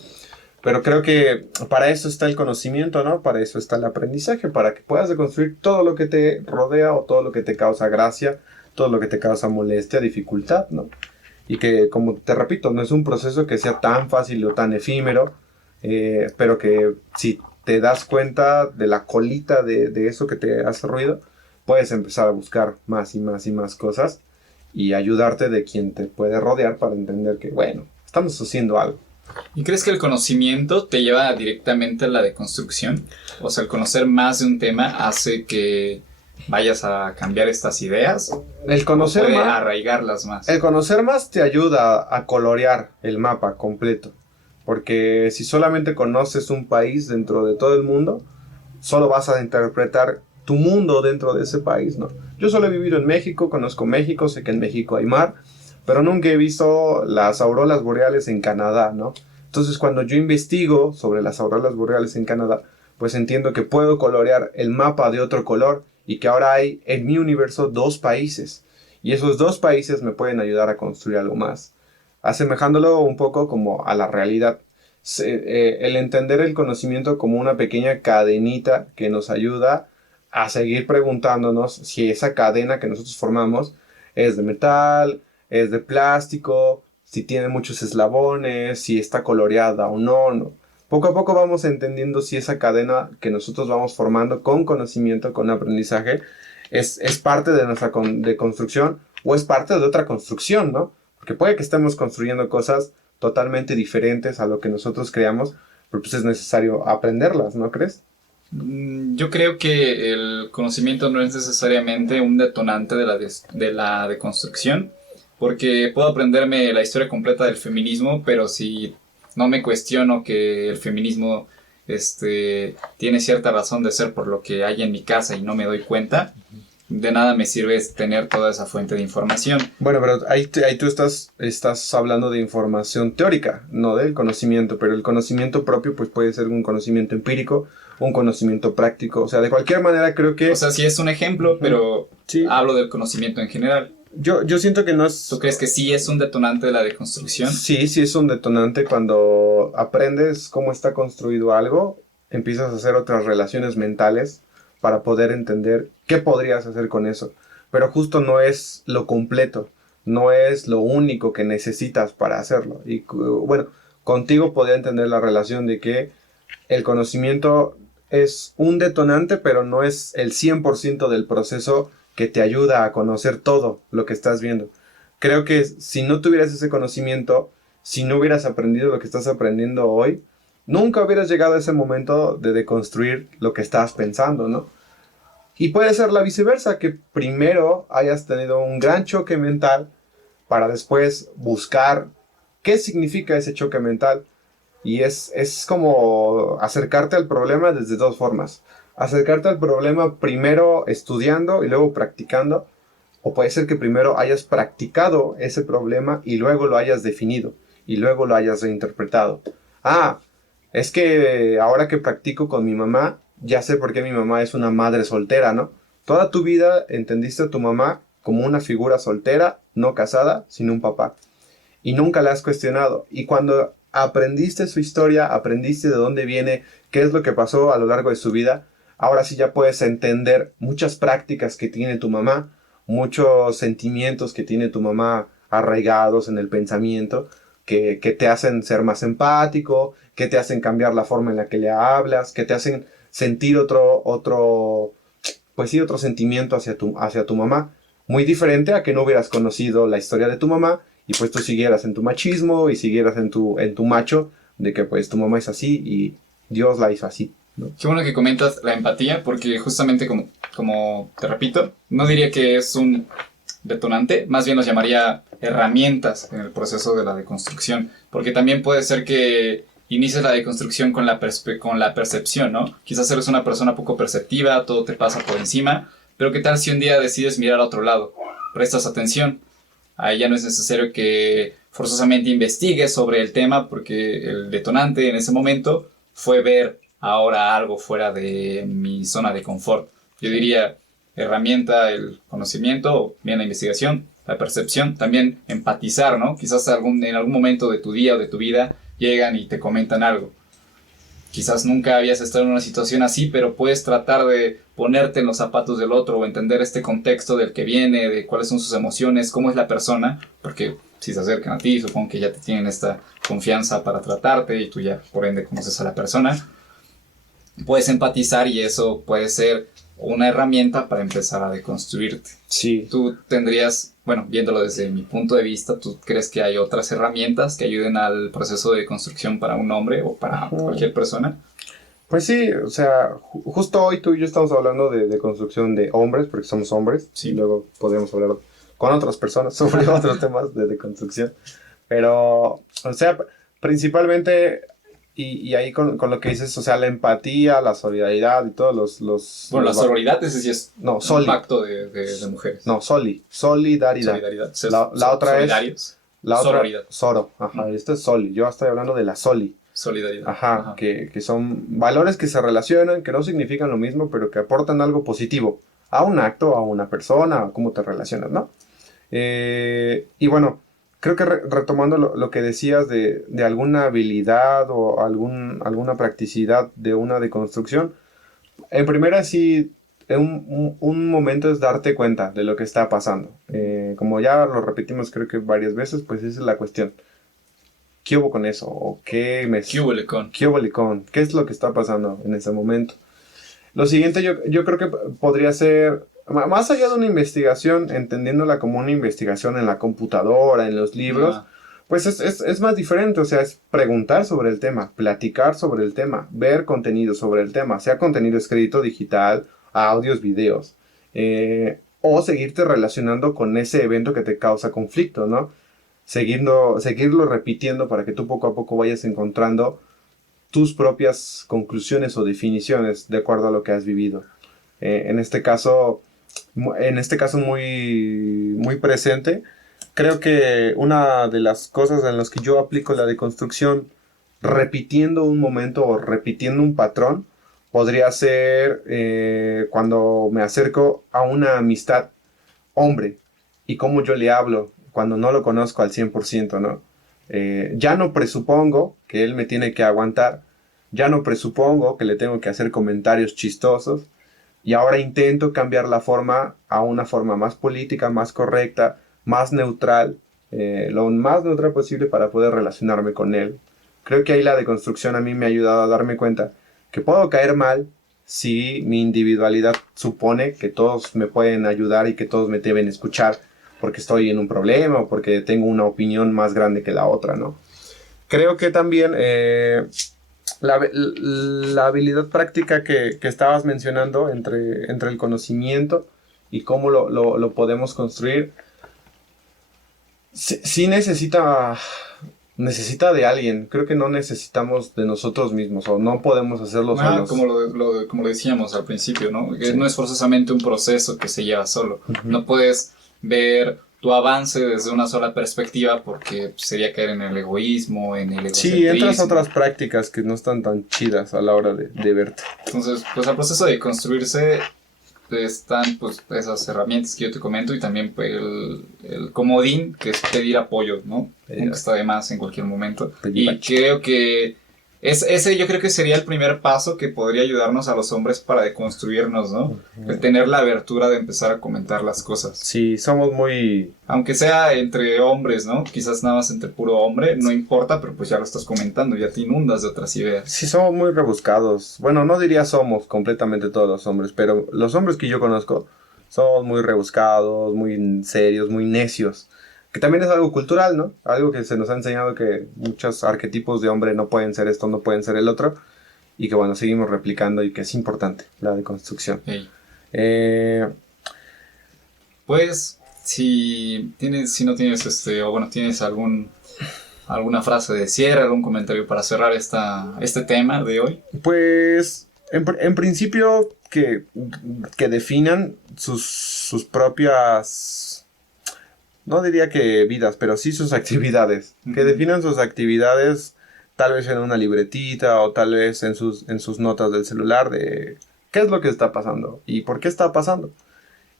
Pero creo que para eso está el conocimiento, ¿no? Para eso está el aprendizaje, para que puedas deconstruir todo lo que te rodea o todo lo que te causa gracia, todo lo que te causa molestia, dificultad, ¿no? Y que, como te repito, no es un proceso que sea tan fácil o tan efímero, pero que si te das cuenta de la colita de eso que te hace ruido, puedes empezar a buscar más y más y más cosas y ayudarte de quien te puede rodear para entender que, bueno, estamos haciendo algo. ¿Y crees que el conocimiento te lleva directamente a la deconstrucción? O sea, el conocer más de un tema hace que vayas a cambiar estas ideas. El conocer o puede más, arraigarlas más. el conocer más te ayuda a colorear el mapa completo. Porque si solamente conoces un país dentro de todo el mundo, solo vas a interpretar tu mundo dentro de ese país, ¿no? Yo solo he vivido en México, conozco México, sé que en México hay mar, pero nunca he visto las auroras boreales en Canadá, ¿no? Entonces, cuando yo investigo sobre las auroras boreales en Canadá, pues entiendo que puedo colorear el mapa de otro color y que ahora hay en mi universo dos países. Y esos dos países me pueden ayudar a construir algo más. Asemejándolo un poco como a la realidad. El entender el conocimiento como una pequeña cadenita que nos ayuda a seguir preguntándonos si esa cadena que nosotros formamos es de metal, es de plástico, si tiene muchos eslabones, si está coloreada o no, no. Poco a poco vamos entendiendo si esa cadena que nosotros vamos formando con conocimiento, con aprendizaje, es parte de nuestra construcción o es parte de otra construcción, ¿no? Porque puede que estemos construyendo cosas totalmente diferentes a lo que nosotros creamos, pero pues es necesario aprenderlas, ¿no crees? Yo creo que el conocimiento no es necesariamente un detonante de la deconstrucción, porque puedo aprenderme la historia completa del feminismo, pero si no me cuestiono que el feminismo tiene cierta razón de ser por lo que hay en mi casa y no me doy cuenta, de nada me sirve tener toda esa fuente de información. Bueno, pero ahí tú estás hablando de información teórica, no del conocimiento, pero el conocimiento propio pues puede ser un conocimiento empírico, un conocimiento práctico, o sea, de cualquier manera creo que... O sea, sí es un ejemplo, pero sí. Hablo del conocimiento en general. Yo siento que no es... ¿Tú crees que sí es un detonante de la deconstrucción? Sí, sí es un detonante cuando aprendes cómo está construido algo, empiezas a hacer otras relaciones mentales para poder entender qué podrías hacer con eso. Pero justo no es lo completo, no es lo único que necesitas para hacerlo. Y bueno, contigo podría entender la relación de que el conocimiento es un detonante, pero no es el 100% del proceso que te ayuda a conocer todo lo que estás viendo. Creo que si no tuvieras ese conocimiento, si no hubieras aprendido lo que estás aprendiendo hoy, nunca hubieras llegado a ese momento de deconstruir lo que estabas pensando, ¿no? Y puede ser la viceversa, que primero hayas tenido un gran choque mental para después buscar qué significa ese choque mental. Y es como acercarte al problema desde dos formas. Acercarte al problema primero estudiando y luego practicando O puede ser que primero hayas practicado ese problema y luego lo hayas definido y luego lo hayas reinterpretado. Ah, es que ahora que practico con mi mamá, ya sé por qué mi mamá es una madre soltera, ¿no? Toda tu vida entendiste a tu mamá como una figura soltera, no casada, sin un papá. Y nunca la has cuestionado. Y cuando aprendiste su historia, aprendiste de dónde viene, qué es lo que pasó a lo largo de su vida, ahora sí ya puedes entender muchas prácticas que tiene tu mamá, muchos sentimientos que tiene tu mamá arraigados en el pensamiento, que te hacen ser más empático, que te hacen cambiar la forma en la que le hablas, que te hacen sentir pues sí, otro sentimiento hacia tu mamá. Muy diferente a que no hubieras conocido la historia de tu mamá y pues tú siguieras en tu machismo y siguieras en tu macho de que pues tu mamá es así y Dios la hizo así, ¿no? Qué bueno que comentas la empatía, porque justamente como te repito, no diría que es un detonante, más bien los llamaría herramientas en el proceso de la deconstrucción, porque también puede ser que inicies la deconstrucción con con la percepción, ¿no? Quizás eres una persona poco perceptiva, todo te pasa por encima, pero ¿qué tal si un día decides mirar a otro lado? Prestas atención. Ahí ya no es necesario que forzosamente investigues sobre el tema, porque el detonante en ese momento fue ver ahora algo fuera de mi zona de confort. Yo diría herramienta el conocimiento, bien la investigación, la percepción, también empatizar, ¿no? Quizás en algún momento de tu día o de tu vida llegan y te comentan algo. Quizás nunca habías estado en una situación así, pero puedes tratar de ponerte en los zapatos del otro o entender este contexto del que viene, de cuáles son sus emociones, cómo es la persona, porque si se acercan a ti, supongo que ya te tienen esta confianza para tratarte y tú ya por ende conoces a la persona. Puedes empatizar y eso puede ser una herramienta para empezar a deconstruirte. Sí. Tú tendrías, bueno, viéndolo desde mi punto de vista, ¿tú crees que hay otras herramientas que ayuden al proceso de construcción para un hombre o para cualquier persona? Pues sí, o sea, justo hoy tú y yo estamos hablando de construcción de hombres, porque somos hombres, Sí. y luego podemos hablar con otras personas sobre otros temas de construcción. Pero, o sea, principalmente, y ahí con lo que dices, o sea, la empatía, la solidaridad y todos Bueno, la los sororidad, ese sí es no, un pacto de mujeres. No, solidaridad. Solidaridad. La otra solidarios. es... La otra, Sororidad. Soro, ajá, esto es soli. Yo estoy hablando de la soli. Solidaridad. Ajá. Que son valores que se relacionan, que no significan lo mismo, pero que aportan algo positivo a un acto, a una persona, a cómo te relacionas, ¿no? Y bueno, creo que retomando lo que decías de alguna habilidad o alguna practicidad de una deconstrucción, en primera sí, un momento es darte cuenta de lo que está pasando. Como ya lo repetimos creo que varias veces, pues esa es la cuestión. ¿Qué hubo con eso? ¿O ¿Qué hubo con? ¿Qué hubo con? ¿Qué es lo que está pasando en ese momento? Lo siguiente yo creo que podría ser, más allá de una investigación, entendiéndola como una investigación en la computadora, en los libros, pues es más diferente, o sea, es preguntar sobre el tema, platicar sobre el tema, ver contenido sobre el tema, sea contenido escrito, digital, audios, videos, o seguirte relacionando con ese evento que te causa conflicto, ¿no? Seguirlo repitiendo para que tú poco a poco vayas encontrando tus propias conclusiones o definiciones de acuerdo a lo que has vivido. En este caso muy presente, creo que una de las cosas en las que yo aplico la deconstrucción repitiendo un momento o repitiendo un patrón podría ser cuando me acerco a una amistad hombre y cómo yo le hablo cuando no lo conozco al 100%, ¿no? Ya no presupongo que él me tiene que aguantar, ya no presupongo que le tengo que hacer comentarios chistosos, y ahora intento cambiar la forma a una forma más política, más correcta, más neutral, lo más neutral posible para poder relacionarme con él. Creo que ahí la deconstrucción a mí me ha ayudado a darme cuenta que puedo caer mal si mi individualidad supone que todos me pueden ayudar y que todos me deben escuchar porque estoy en un problema o porque tengo una opinión más grande que la otra, ¿no? Creo que también la habilidad práctica que estabas mencionando entre el conocimiento y cómo lo podemos construir, sí necesita de alguien. Creo que no necesitamos de nosotros mismos o no podemos hacerlo solos. Como lo decíamos al principio, ¿no? Que Sí. no es forzosamente un proceso que se lleva solo. Uh-huh. No puedes ver tu avance desde una sola perspectiva, porque sería caer en el egoísmo, en el egocentrismo. Sí, entras a otras prácticas que no están tan chidas a la hora de verte. Entonces, pues al proceso de construirse están pues esas herramientas que yo te comento, y también pues, el comodín, que es pedir apoyo, ¿no? Nunca está de más en cualquier momento. Y creo que ese yo creo que sería el primer paso que podría ayudarnos a los hombres para deconstruirnos, ¿no? El tener la abertura de empezar a comentar las cosas. Sí, somos muy... Aunque sea entre hombres, ¿no? Quizás nada más entre puro hombre, no importa, pero pues ya lo estás comentando, ya te inundas de otras ideas. Sí, somos muy rebuscados. Bueno, no diría somos completamente todos los hombres, pero los hombres que yo conozco somos muy rebuscados, muy serios, muy necios. Que también es algo cultural, ¿no? Algo que se nos ha enseñado, que muchos arquetipos de hombre no pueden ser esto, no pueden ser el otro. Y que bueno, seguimos replicando, y que es importante la deconstrucción. Hey. Pues, si no tienes o bueno, tienes alguna frase de cierre, algún comentario para cerrar este tema de hoy. Pues, en principio, que definan sus propias... No diría que vidas, pero sí sus actividades. Que definan sus actividades tal vez en una libretita, o tal vez en sus notas del celular, de qué es lo que está pasando y por qué está pasando.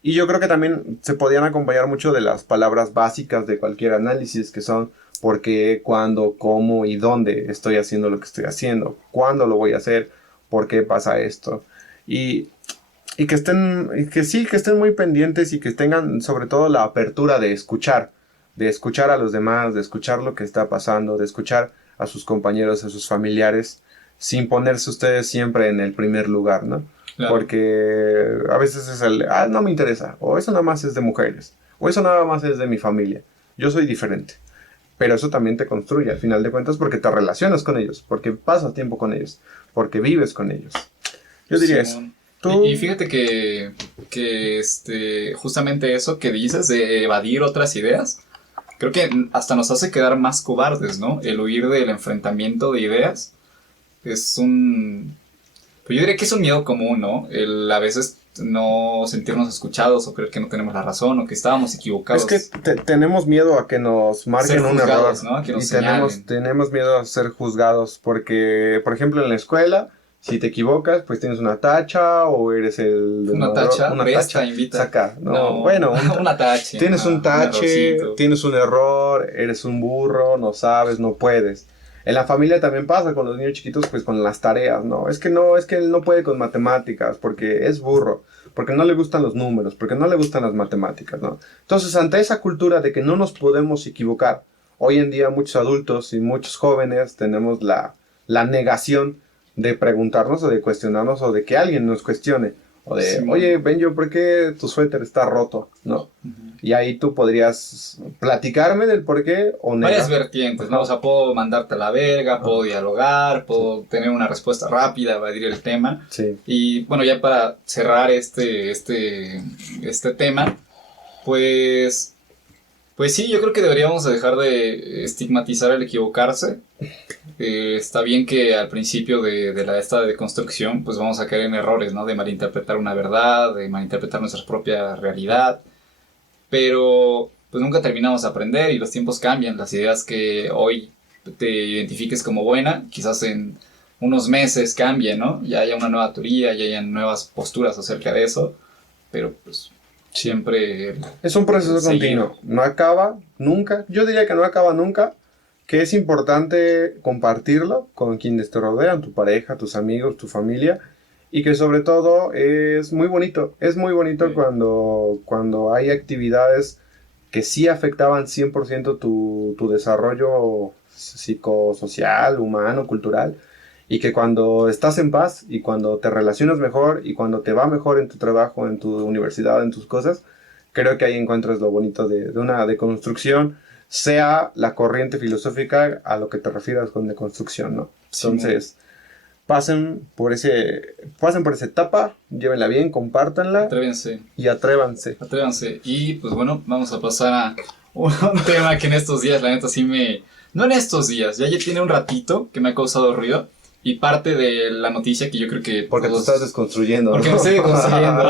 Y yo creo que también se podían acompañar mucho de las palabras básicas de cualquier análisis, que son por qué, cuándo, cómo y dónde estoy haciendo lo que estoy haciendo, cuándo lo voy a hacer, por qué pasa esto. Y que estén muy pendientes, y que tengan sobre todo la apertura de escuchar a los demás, de escuchar lo que está pasando, de escuchar a sus compañeros, a sus familiares, sin ponerse ustedes siempre en el primer lugar, ¿no? Claro. Porque a veces es no me interesa, o eso nada más es de mujeres, o eso nada más es de mi familia, yo soy diferente. Pero eso también te construye al final de cuentas, porque te relacionas con ellos, porque pasas tiempo con ellos, porque vives con ellos. Yo diría eso. Y fíjate que justamente eso que dices de evadir otras ideas, creo que hasta nos hace quedar más cobardes, ¿no? El huir del enfrentamiento de ideas es pues yo diría que es un miedo común, ¿no? El a veces no sentirnos escuchados, o creer que no tenemos la razón, o que estábamos equivocados. Es que tenemos miedo a que nos marquen un error, ¿no? A que nos y tenemos miedo a ser juzgados, porque, por ejemplo, en la escuela, si te equivocas, pues tienes una tacha, o eres el... Una tacha, invita. Saca. No, bueno, una tacha. Tienes un tache, tienes un error, eres un burro, no sabes, no puedes. En la familia también pasa con los niños chiquitos, pues con las tareas, ¿no? Es que él no puede con matemáticas, porque es burro, porque no le gustan los números, porque no le gustan las matemáticas, ¿no? Entonces, ante esa cultura de que no nos podemos equivocar, hoy en día muchos adultos y muchos jóvenes tenemos la negación de preguntarnos, o de cuestionarnos, o de que alguien nos cuestione, o de, sí, oye, Benjo, ¿por qué tu suéter está roto? ¿No? Y ahí tú podrías platicarme del por qué, o negar. Varias vertientes, ¿no? O sea, puedo mandarte a la verga, puedo dialogar, puedo tener una respuesta rápida, evadir el tema. Sí. Y bueno, ya para cerrar este tema, pues sí, yo creo que deberíamos dejar de estigmatizar el equivocarse. Está bien que al principio de esta deconstrucción pues vamos a caer en errores, ¿no? De malinterpretar una verdad, de malinterpretar nuestra propia realidad, pero pues nunca terminamos de aprender, y los tiempos cambian. Las ideas que hoy te identifiques como buena, quizás en unos meses cambien, ¿no? Ya haya una nueva teoría, ya hayan nuevas posturas acerca de eso, pero pues siempre... Es un proceso continuo, no acaba nunca, yo diría que no acaba nunca, que es importante compartirlo con quienes te rodean, tu pareja, tus amigos, tu familia, y que sobre todo es muy bonito sí, cuando hay actividades que sí afectaban 100% tu desarrollo psicosocial, humano, cultural, y que cuando estás en paz, y cuando te relacionas mejor, y cuando te va mejor en tu trabajo, en tu universidad, en tus cosas, creo que ahí encuentras lo bonito de una deconstrucción, sea la corriente filosófica a lo que te refieras con deconstrucción, ¿no? Sí, entonces, pasen por esa etapa, llévenla bien, compártanla. Atrévanse. Y atrévanse. Y pues bueno, vamos a pasar a un tema que en estos días, la neta, no en estos días, ya tiene un ratito que me ha causado ruido. Y parte de la noticia que yo creo que... Porque tú estás desconstruyendo, Porque me estoy desconstruyendo.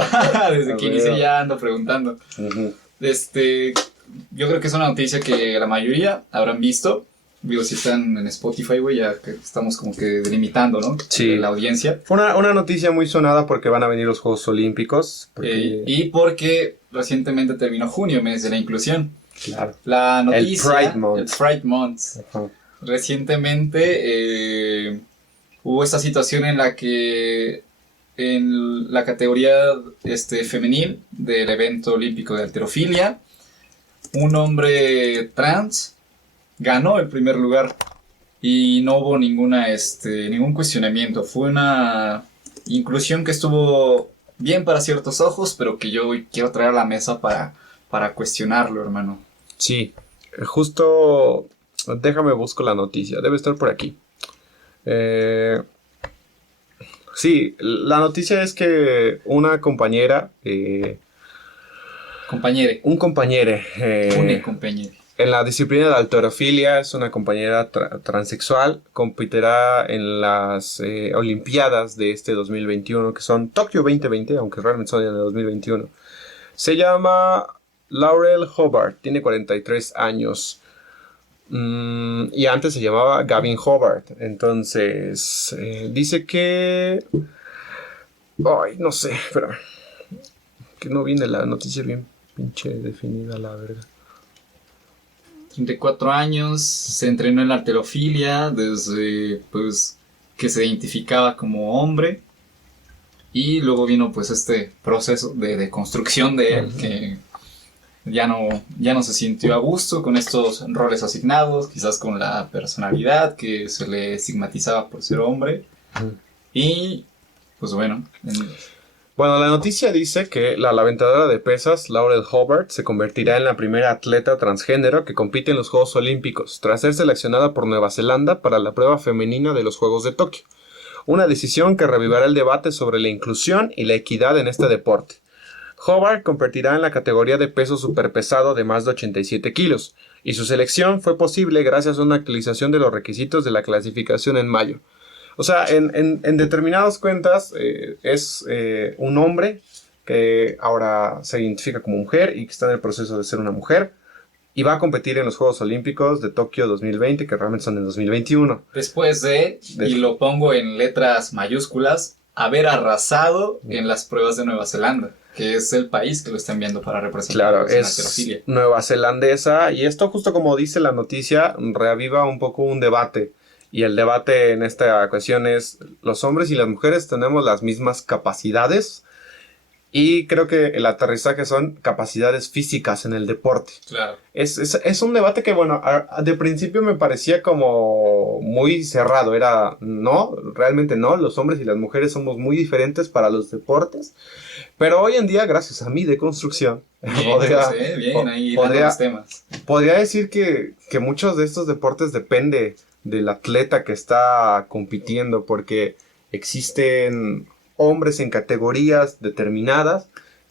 Desde que inicié ya ando preguntando. Uh-huh. Yo creo que es una noticia que la mayoría habrán visto. Digo, si están en Spotify, güey, ya que estamos como que delimitando, ¿no? Sí. La audiencia. Fue una noticia muy sonada porque van a venir los Juegos Olímpicos. Y porque recientemente terminó junio, mes de la inclusión. Claro. La noticia... El Pride Month. El Pride Month. Ajá. Recientemente hubo esta situación en la que en la categoría femenil del evento olímpico de halterofilia, un hombre trans ganó el primer lugar y no hubo ningún cuestionamiento. Fue una inclusión que estuvo bien para ciertos ojos, pero que yo quiero traer a la mesa para cuestionarlo, hermano. Sí, justo, déjame busco la noticia, debe estar por aquí. Sí, la noticia es que una compañera... Compañere. Un compañero. Une compañere. En la disciplina de halterofilia es una compañera transexual, competirá en las Olimpiadas de este 2021, que son Tokio 2020, aunque realmente son en el 2021. Se llama Laurel Hobart, tiene 43 años. Y antes se llamaba Gavin Hobart. Entonces, dice que... Ay, no sé, espérame. Que no viene la noticia bien pinche definida, la verga. 34 años, se entrenó en la halterofilia desde pues que se identificaba como hombre y luego vino pues este proceso de construcción de él que ya no se sintió a gusto con estos roles asignados, quizás con la personalidad que se le estigmatizaba por ser hombre y pues bueno... Bueno, la noticia dice que la aventadora de pesas, Laurel Hobart, se convertirá en la primera atleta transgénero que compite en los Juegos Olímpicos, tras ser seleccionada por Nueva Zelanda para la prueba femenina de los Juegos de Tokio. Una decisión que revivirá el debate sobre la inclusión y la equidad en este deporte. Hobart competirá en la categoría de peso superpesado de más de 87 kilos, y su selección fue posible gracias a una actualización de los requisitos de la clasificación en mayo. O sea, en determinadas cuentas es un hombre que ahora se identifica como mujer y que está en el proceso de ser una mujer y va a competir en los Juegos Olímpicos de Tokio 2020, que realmente son en 2021. Después y lo pongo en letras mayúsculas, haber arrasado en las pruebas de Nueva Zelanda, que es el país que lo está enviando para representar claro, en la es halterofilia. Nueva Zelandesa, y esto justo como dice la noticia, reaviva un poco un debate. Y el debate en esta cuestión es, los hombres y las mujeres tenemos las mismas capacidades, y creo que el aterrizaje son capacidades físicas en el deporte. Claro. Es un debate que, bueno, de principio me parecía como muy cerrado. Era, no, realmente no, los hombres y las mujeres somos muy diferentes para los deportes. Pero hoy en día, gracias a mi deconstrucción, podría decir que muchos de estos deportes depende del atleta que está compitiendo, porque existen hombres en categorías determinadas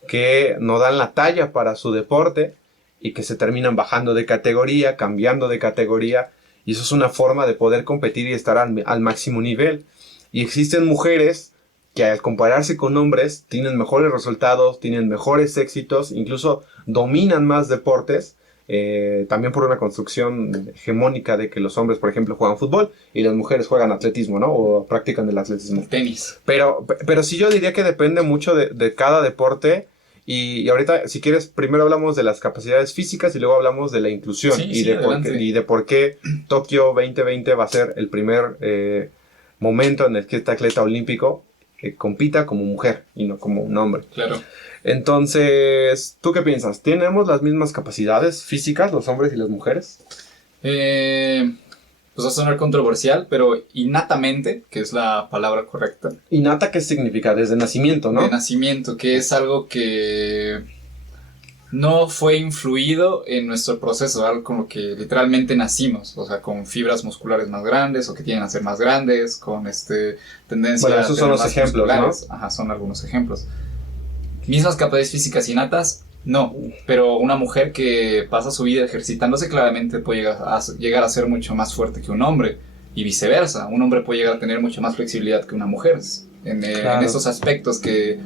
que no dan la talla para su deporte y que se terminan bajando de categoría, cambiando de categoría, y eso es una forma de poder competir y estar al máximo nivel. Y existen mujeres que al compararse con hombres tienen mejores resultados, tienen mejores éxitos, incluso dominan más deportes. También por una construcción hegemónica de que los hombres, por ejemplo, juegan fútbol y las mujeres juegan atletismo, ¿no? O practican el atletismo. Tenis. Pero sí, yo diría que depende mucho de cada deporte. Y ahorita, si quieres, primero hablamos de las capacidades físicas y luego hablamos de la inclusión. Sí, de por qué Tokio 2020 va a ser el primer momento en el que este atleta olímpico compita como mujer y no como un hombre. Claro. Entonces, ¿tú qué piensas? ¿Tenemos las mismas capacidades físicas los hombres y las mujeres? Pues va a sonar controversial, pero innatamente, que es la palabra correcta. ¿Innata qué significa? Desde nacimiento, ¿no? De nacimiento, que es algo que no fue influido en nuestro proceso, algo con lo que literalmente nacimos, o sea, con fibras musculares más grandes o que tienen a ser más grandes, con tendencia bueno, esos son los ejemplos, ¿no? Ajá, son algunos ejemplos. Mismas capacidades físicas innatas, no, pero una mujer que pasa su vida ejercitándose claramente puede llegar a ser mucho más fuerte que un hombre. y viceversa. Un hombre puede llegar a tener mucha más flexibilidad que una mujer en esos aspectos que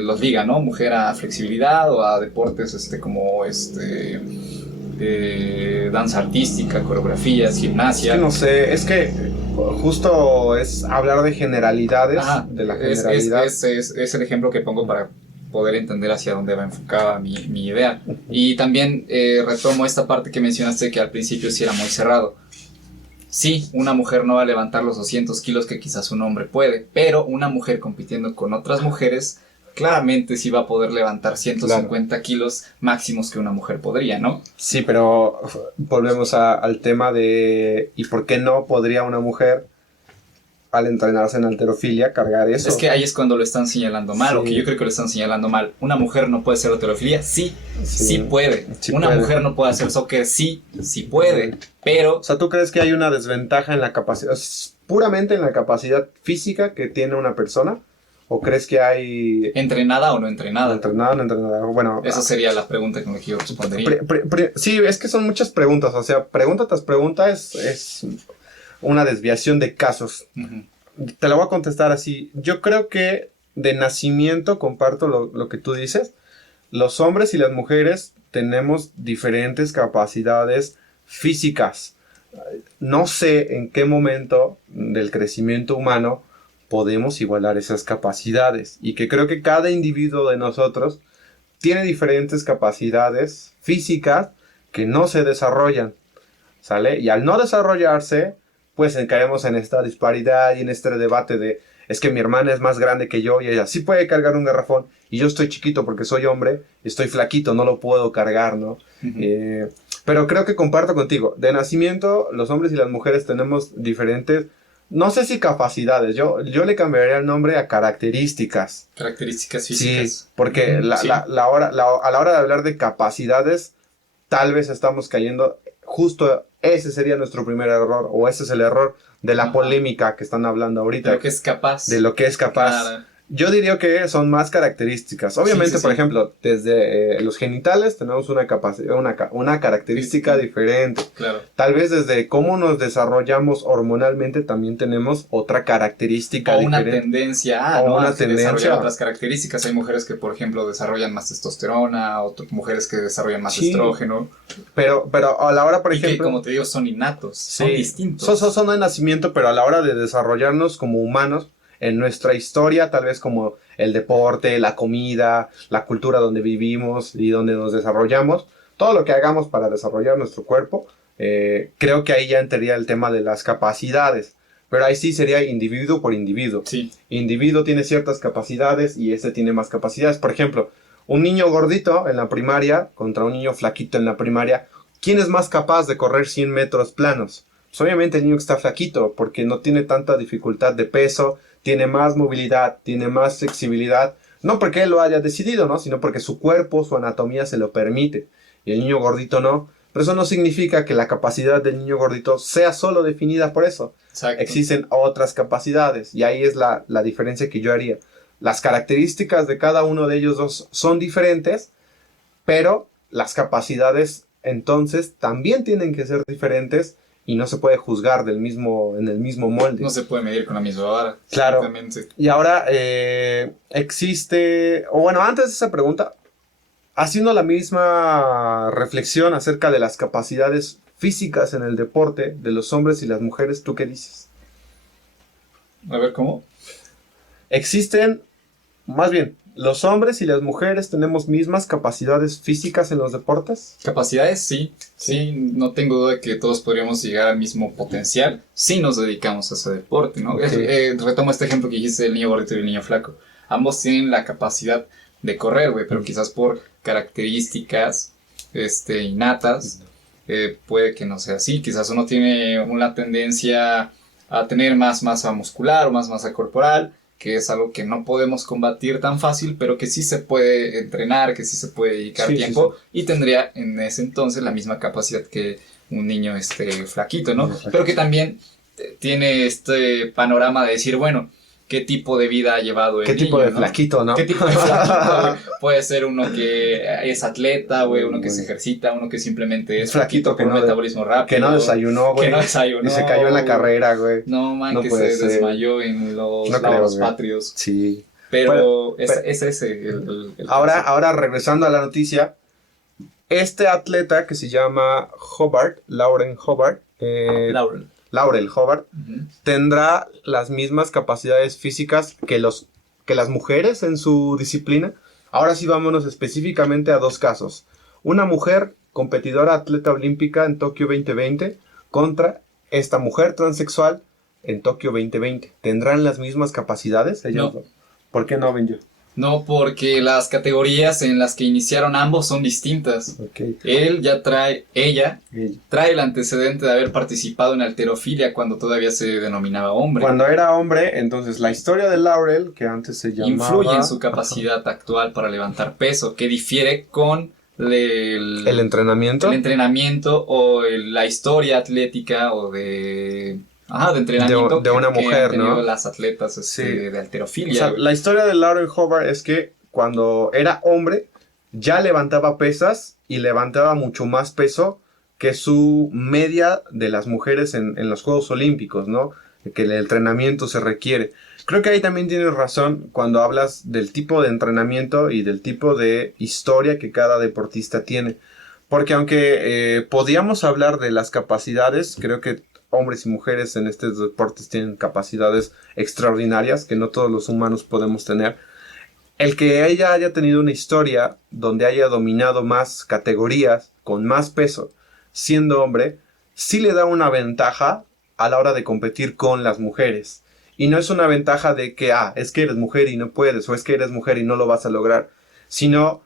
los liga, ¿no? Mujer a flexibilidad o a deportes como danza artística, coreografías, gimnasia. Es que no sé, es que justo es hablar de generalidades. Ajá, de la generalidad. Es el ejemplo que pongo para poder entender hacia dónde va enfocada mi idea. Y también retomo esta parte que mencionaste, que al principio sí era muy cerrado. Sí, una mujer no va a levantar los 200 kilos que quizás un hombre puede, pero una mujer compitiendo con otras mujeres claramente sí va a poder levantar 150 kilos máximos que una mujer podría, ¿no? Sí, pero volvemos al tema de ¿y por qué no podría una mujer, al entrenarse en halterofilia, cargar eso? Es que ahí es cuando lo están señalando mal, o que yo creo que lo están señalando mal. ¿Una mujer no puede hacer halterofilia? Sí puede. Una mujer no puede hacer soccer, sí puede, pero... O sea, ¿tú crees que hay una desventaja en la capacidad, puramente en la capacidad física que tiene una persona? ¿O crees que hay... ¿Entrenada o no entrenada? Entrenada o no entrenada. Bueno... Esa sería la pregunta con la que yo respondería. Sí, es que son muchas preguntas. O sea, pregunta tras pregunta es una desviación de casos. Uh-huh. Te la voy a contestar así. Yo creo que de nacimiento, comparto lo que tú dices, los hombres y las mujeres tenemos diferentes capacidades físicas. No sé en qué momento del crecimiento humano podemos igualar esas capacidades, y que creo que cada individuo de nosotros tiene diferentes capacidades físicas que no se desarrollan, ¿sale? Y al no desarrollarse, pues caemos en esta disparidad y en este debate de es que mi hermana es más grande que yo y ella sí puede cargar un garrafón y yo estoy chiquito porque soy hombre, estoy flaquito, no lo puedo cargar, ¿no? Uh-huh. Pero creo que comparto contigo, de nacimiento los hombres y las mujeres tenemos diferentes, no sé si capacidades, yo le cambiaría el nombre a características. Características físicas. Sí, porque a la hora de hablar de capacidades, tal vez estamos cayendo, justo ese sería nuestro primer error, o ese es el error de la polémica que están hablando ahorita. De lo que es capaz. De lo que es capaz. Claro. Yo diría que son más características. Obviamente, por ejemplo, desde los genitales tenemos una característica diferente. Claro. Tal vez desde cómo nos desarrollamos hormonalmente también tenemos otra característica diferente. Una tendencia una tendencia. Otras características. Hay mujeres que, por ejemplo, desarrollan más testosterona, otras mujeres que desarrollan más estrógeno. Pero a la hora, por ejemplo... que, como te digo, son innatos, son distintos. Son de nacimiento, pero a la hora de desarrollarnos como humanos, en nuestra historia, tal vez como el deporte, la comida, la cultura donde vivimos y donde nos desarrollamos, todo lo que hagamos para desarrollar nuestro cuerpo, creo que ahí ya entraría el tema de las capacidades. Pero ahí sí sería individuo por individuo. Sí. Individuo tiene ciertas capacidades y ese tiene más capacidades. Por ejemplo, un niño gordito en la primaria contra un niño flaquito en la primaria, ¿quién es más capaz de correr 100 metros planos? Pues obviamente el niño que está flaquito, porque no tiene tanta dificultad de peso, tiene más movilidad, tiene más flexibilidad, no porque él lo haya decidido, ¿no? Sino porque su cuerpo, su anatomía se lo permite, y el niño gordito no. Pero eso no significa que la capacidad del niño gordito sea solo definida por eso. Exacto. Existen otras capacidades, y ahí es la diferencia que yo haría. Las características de cada uno de ellos dos son diferentes, pero las capacidades entonces también tienen que ser diferentes, y no se puede juzgar en el mismo molde. No se puede medir con la misma vara. Claro. Y ahora existe, o bueno, antes de esa pregunta, haciendo la misma reflexión acerca de las capacidades físicas en el deporte de los hombres y las mujeres, ¿tú qué dices? A ver, ¿cómo? Existen, más bien, ¿los hombres y las mujeres tenemos mismas capacidades físicas en los deportes? Capacidades, sí. Sí, no tengo duda de que todos podríamos llegar al mismo potencial si nos dedicamos a ese deporte, ¿no? Okay. Retomo este ejemplo que dijiste del niño gordito y el niño flaco. Ambos tienen la capacidad de correr, güey, pero quizás por características innatas, puede que no sea así. Quizás uno tiene una tendencia a tener más masa muscular o más masa corporal, que es algo que no podemos combatir tan fácil, pero que sí se puede entrenar, que sí se puede dedicar tiempo, y tendría en ese entonces la misma capacidad que un niño flaquito, ¿no? Pero que también tiene este panorama de decir, bueno, qué tipo de vida ha llevado el ¿Qué tipo niño, de ¿no? flaquito, no? ¿Qué tipo de flaquito, güey? Puede ser uno que es atleta, güey, uno que Güey. se ejercita, uno que simplemente es Flaquito que con un no, metabolismo rápido. que no desayunó, güey. Que no desayunó. Y se cayó en la güey. carrera, güey. No, man, No que puede se ser. desmayó en los No creo, lauros güey. patrios. Sí. Pero Bueno, es ese el Ahora, caso. ahora regresando a la noticia, este atleta que se llama Hobart, Lauren Hobart, Laurel Hobart, Ujú. tendrá las mismas capacidades físicas que las mujeres en su disciplina. Ahora sí vámonos específicamente a dos casos. Una mujer competidora atleta olímpica en Tokio 2020 contra esta mujer transexual en Tokio 2020. ¿Tendrán las mismas capacidades? Ellos No. ¿Por qué no, Benjo? No, porque las categorías en las que iniciaron ambos son distintas. Okay. Ella trae el antecedente de haber participado en halterofilia cuando todavía se denominaba hombre. Cuando era hombre, entonces la historia de Laurel, que antes se llamaba... Influye en su capacidad actual para levantar peso, que difiere con el entrenamiento. El entrenamiento o la historia atlética o de entrenamiento de una que mujer, han tenido ¿no? las atletas Sí. de halterofilia. O sea, la historia de Laurel Hobart es que cuando era hombre ya levantaba pesas y levantaba mucho más peso que su media de las mujeres en los Juegos Olímpicos, ¿no? Que el entrenamiento se requiere. Creo que ahí también tienes razón cuando hablas del tipo de entrenamiento y del tipo de historia que cada deportista tiene. Porque aunque podíamos hablar de las capacidades, creo que hombres y mujeres en estos deportes tienen capacidades extraordinarias que no todos los humanos podemos tener. El que ella haya tenido una historia donde haya dominado más categorías, con más peso, siendo hombre, sí le da una ventaja a la hora de competir con las mujeres. Y no es una ventaja de que, es que eres mujer y no puedes, o es que eres mujer y no lo vas a lograr, sino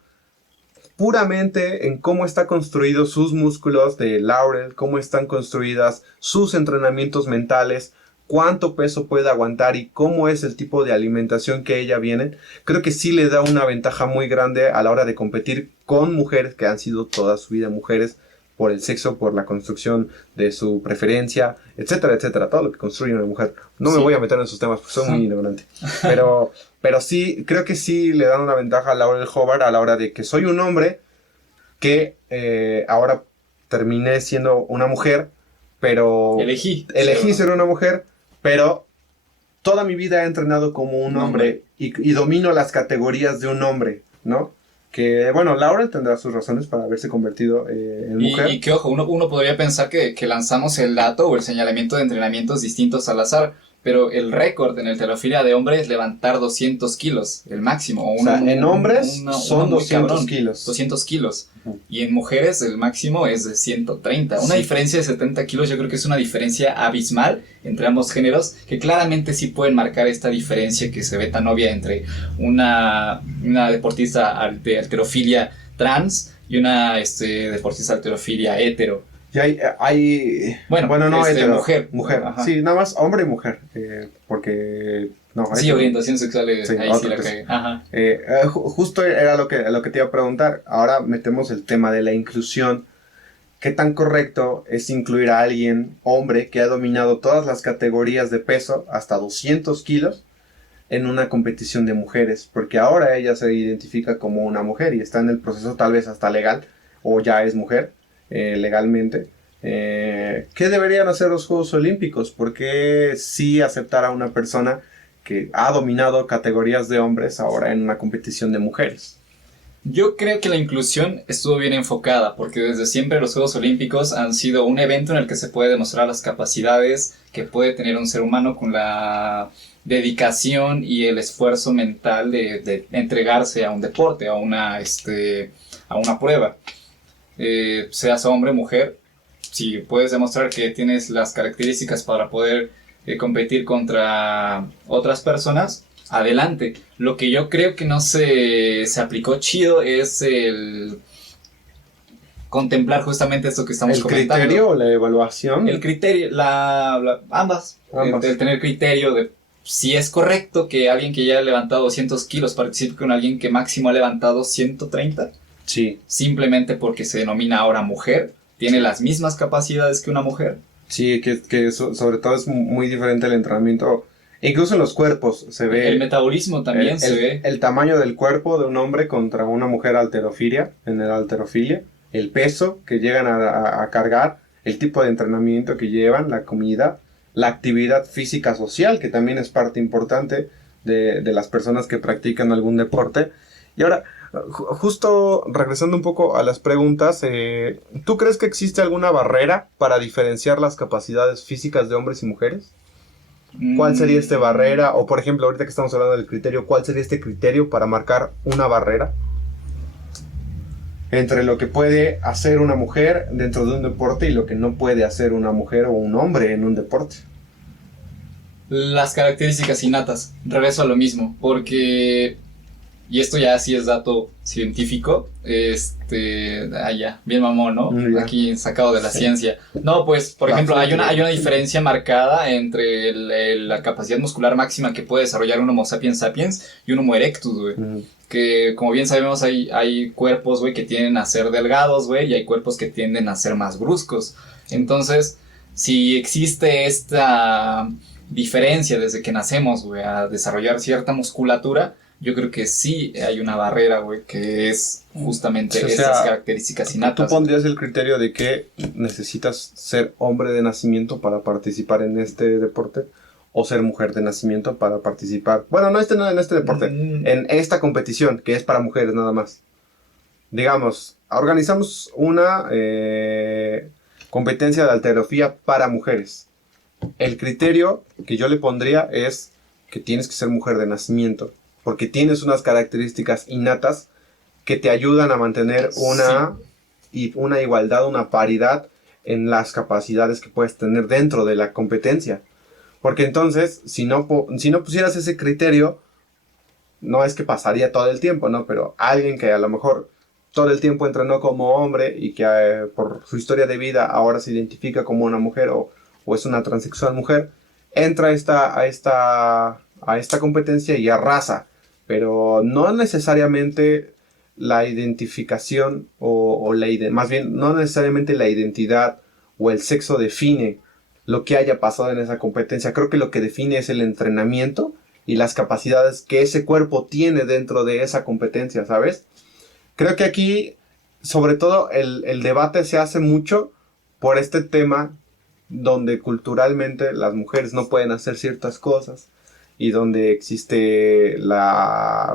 puramente en cómo está construido sus músculos de Laurel, cómo están construidas sus entrenamientos mentales, cuánto peso puede aguantar y cómo es el tipo de alimentación que ella viene. Creo que sí le da una ventaja muy grande a la hora de competir con mujeres que han sido toda su vida mujeres por el sexo, por la construcción de su preferencia, etcétera, etcétera, todo lo que construye una mujer. No me voy a meter en esos temas porque soy muy ignorante, pero sí, creo que sí le dan una ventaja a Laurel Hobart a la hora de que soy un hombre que ahora terminé siendo una mujer, pero Elegí ser una mujer, pero toda mi vida he entrenado como un hombre y domino las categorías de un hombre, ¿no? Que, bueno, Laurel tendrá sus razones para haberse convertido en mujer. Y que, ojo, uno podría pensar que lanzamos el dato o el señalamiento de entrenamientos distintos al azar, pero el récord en halterofilia de hombres es levantar 200 kilos, el máximo. O sea, en hombres son 200 kilos. 200 kilos. Y en mujeres el máximo es de 130. Una diferencia de 70 kilos yo creo que es una diferencia abismal entre ambos géneros, que claramente sí pueden marcar esta diferencia que se ve tan obvia entre una deportista de halterofilia trans y una deportista de halterofilia hetero. Y hay bueno, no hetero, mujer. Ajá. Sí, nada más hombre y mujer, porque no. Sí, orientación sexual, sí, ahí sí la cagué. Ajá. Justo era lo que te iba a preguntar. Ahora metemos el tema de la inclusión. ¿Qué tan correcto es incluir a alguien, hombre, que ha dominado todas las categorías de peso, hasta 200 kilos, en una competición de mujeres? Porque ahora ella se identifica como una mujer y está en el proceso tal vez hasta legal, o ya es mujer legalmente. ¿Qué deberían hacer los Juegos Olímpicos? ¿Por qué sí aceptar a una persona que ha dominado categorías de hombres ahora en una competición de mujeres? Yo creo que la inclusión estuvo bien enfocada, porque desde siempre los Juegos Olímpicos han sido un evento en el que se puede demostrar las capacidades que puede tener un ser humano con la dedicación y el esfuerzo mental de entregarse a un deporte, a una prueba. Seas hombre o mujer, si puedes demostrar que tienes las características para poder competir contra otras personas, adelante. Lo que yo creo que no se aplicó chido es el contemplar justamente esto que estamos comentando. ¿El criterio o la evaluación? El criterio, ambas. El tener criterio de si es correcto que alguien que ya ha levantado 200 kilos participe con alguien que máximo ha levantado 130. Sí. Simplemente porque se denomina ahora mujer, tiene las mismas capacidades que una mujer. Sí, que sobre todo es muy diferente el entrenamiento Incluso en los cuerpos se ve... El metabolismo también se ve. El tamaño del cuerpo de un hombre contra una mujer halterofilia, en el halterofilia, el peso que llegan a cargar, el tipo de entrenamiento que llevan, la comida, la actividad física social, que también es parte importante de las personas que practican algún deporte. Y ahora, justo regresando un poco a las preguntas, ¿tú crees que existe alguna barrera para diferenciar las capacidades físicas de hombres y mujeres? ¿Cuál sería esta barrera? O por ejemplo, ahorita que estamos hablando del criterio, ¿cuál sería este criterio para marcar una barrera entre lo que puede hacer una mujer dentro de un deporte y lo que no puede hacer una mujer o un hombre en un deporte? Las características innatas, regreso a lo mismo, porque, y esto ya sí es dato científico, ya, bien mamón, ¿no? Aquí sacado de la ciencia. No, pues, por ejemplo, hay una diferencia marcada entre la capacidad muscular máxima que puede desarrollar un Homo sapiens sapiens y un Homo erectus, güey. Que, como bien sabemos, hay cuerpos, güey, que tienden a ser delgados, güey, y hay cuerpos que tienden a ser más bruscos. Entonces, si existe esta diferencia desde que nacemos, güey, a desarrollar cierta musculatura, yo creo que sí hay una barrera, güey, que es justamente estas características innatas. ¿Tú pondrías el criterio de que necesitas ser hombre de nacimiento para participar en este deporte? ¿O ser mujer de nacimiento para participar? Bueno, no en este deporte, en esta competición, que es para mujeres nada más. Digamos, organizamos una competencia de halterofía para mujeres. El criterio que yo le pondría es que tienes que ser mujer de nacimiento, porque tienes unas características innatas que te ayudan a mantener una igualdad, una paridad en las capacidades que puedes tener dentro de la competencia. Porque entonces, si no pusieras ese criterio, no es que pasaría todo el tiempo, ¿no? Pero alguien que a lo mejor todo el tiempo entrenó como hombre y que por su historia de vida ahora se identifica como una mujer o es una transexual mujer, entra a esta competencia y arrasa. Pero no necesariamente la identificación más bien, no necesariamente la identidad o el sexo define lo que haya pasado en esa competencia. Creo que lo que define es el entrenamiento y las capacidades que ese cuerpo tiene dentro de esa competencia, ¿sabes? Creo que aquí, sobre todo, el debate se hace mucho por este tema donde culturalmente las mujeres no pueden hacer ciertas cosas y donde existe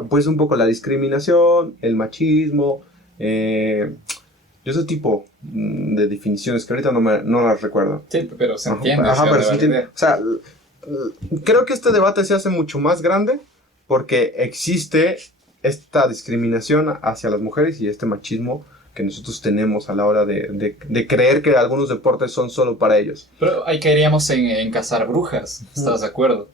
pues un poco la discriminación, el machismo, ese tipo de definiciones que ahorita no las recuerdo. Sí, pero se entiende. Pero se entiende. O sea, creo que este debate se hace mucho más grande porque existe esta discriminación hacia las mujeres y este machismo que nosotros tenemos a la hora de creer que algunos deportes son solo para ellos. Pero ahí caeríamos en cazar brujas, ¿estás de acuerdo?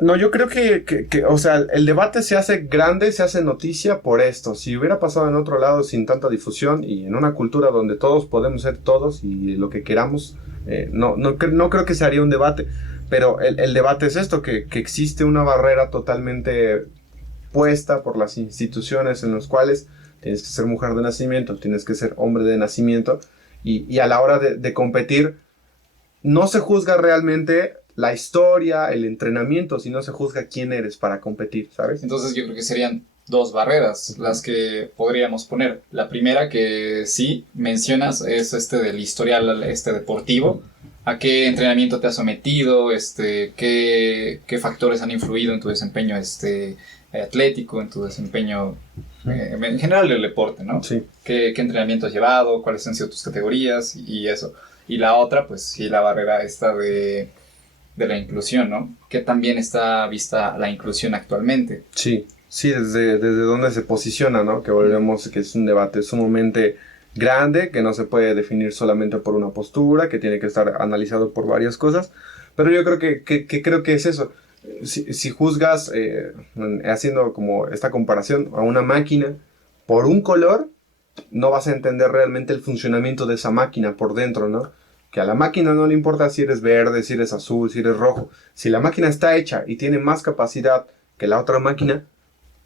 No, yo creo que, o sea, el debate se hace grande, se hace noticia por esto. Si hubiera pasado en otro lado sin tanta difusión y en una cultura donde todos podemos ser todos y lo que queramos, no creo que se haría un debate. Pero el debate es esto, que existe una barrera totalmente puesta por las instituciones en las cuales tienes que ser mujer de nacimiento, tienes que ser hombre de nacimiento y a la hora de competir no se juzga realmente la historia, el entrenamiento, sino se juzga quién eres para competir, ¿sabes? Entonces yo creo que serían dos barreras las que podríamos poner. La primera que sí mencionas es del historial deportivo. ¿A qué entrenamiento te has sometido? ¿Qué factores han influido en tu desempeño atlético, en tu desempeño en general del deporte, ¿no? Sí. ¿Qué entrenamiento has llevado? ¿Cuáles han sido tus categorías? Y eso. Y la otra, pues sí, la barrera de la inclusión, ¿no? Que también está vista la inclusión actualmente. Sí, desde dónde se posiciona, ¿no? Que volvemos, que es un debate sumamente grande, que no se puede definir solamente por una postura, que tiene que estar analizado por varias cosas, pero yo creo que creo que es eso. Si juzgas, haciendo como esta comparación a una máquina por un color, no vas a entender realmente el funcionamiento de esa máquina por dentro, ¿no? Que a la máquina no le importa si eres verde, si eres azul, si eres rojo. Si la máquina está hecha y tiene más capacidad que la otra máquina,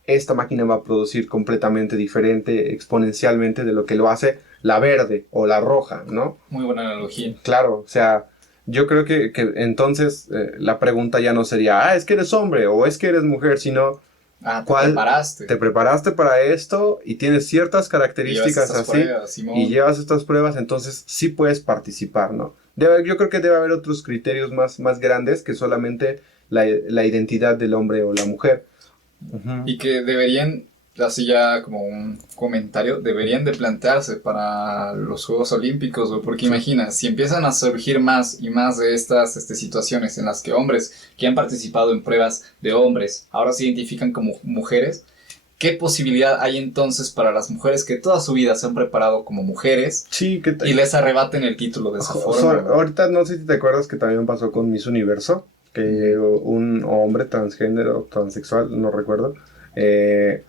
esta máquina va a producir completamente diferente, exponencialmente de lo que lo hace la verde o la roja, ¿no? Muy buena analogía. Claro, o sea, yo creo que entonces la pregunta ya no sería, es que eres hombre o es que eres mujer, sino Te preparaste. te preparaste para esto y tienes ciertas características así pruebas, y llevas estas pruebas, entonces sí puedes participar, ¿no? Yo creo que debe haber otros criterios más grandes que solamente la identidad del hombre o la mujer. Uh-huh. Y que deberían, así ya como un comentario, deberían de plantearse para los Juegos Olímpicos, porque imagina, si empiezan a surgir más y más de estas situaciones en las que hombres que han participado en pruebas de hombres ahora se identifican como mujeres, ¿qué posibilidad hay entonces para las mujeres que toda su vida se han preparado como mujeres y les arrebaten el título de esa forma? Ahorita no sé si te acuerdas que también pasó con Miss Universo, que un hombre transgénero, transexual, no recuerdo,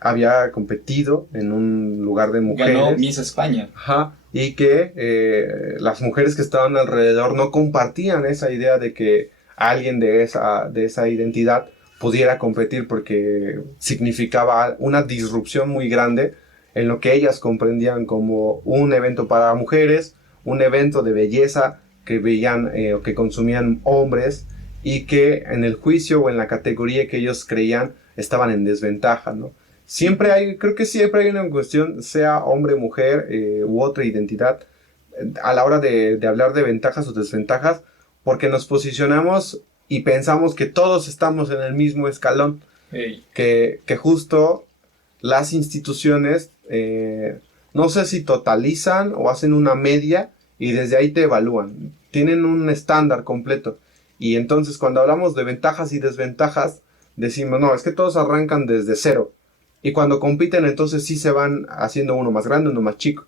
había competido en un lugar de mujeres. Ganó Miss España. Ajá, y que las mujeres que estaban alrededor no compartían esa idea de que alguien de esa identidad pudiera competir, porque significaba una disrupción muy grande en lo que ellas comprendían como un evento para mujeres, un evento de belleza que veían o que consumían hombres, y que en el juicio o en la categoría que ellos creían estaban en desventaja, ¿no? Creo que siempre hay una cuestión, sea hombre, mujer u otra identidad, a la hora de hablar de ventajas o desventajas, porque nos posicionamos y pensamos que todos estamos en el mismo escalón, que justo las instituciones, no sé si totalizan o hacen una media y desde ahí te evalúan, tienen un estándar completo. Y entonces cuando hablamos de ventajas y desventajas, decimos, no, es que todos arrancan desde cero. Y cuando compiten, entonces sí se van haciendo uno más grande, uno más chico.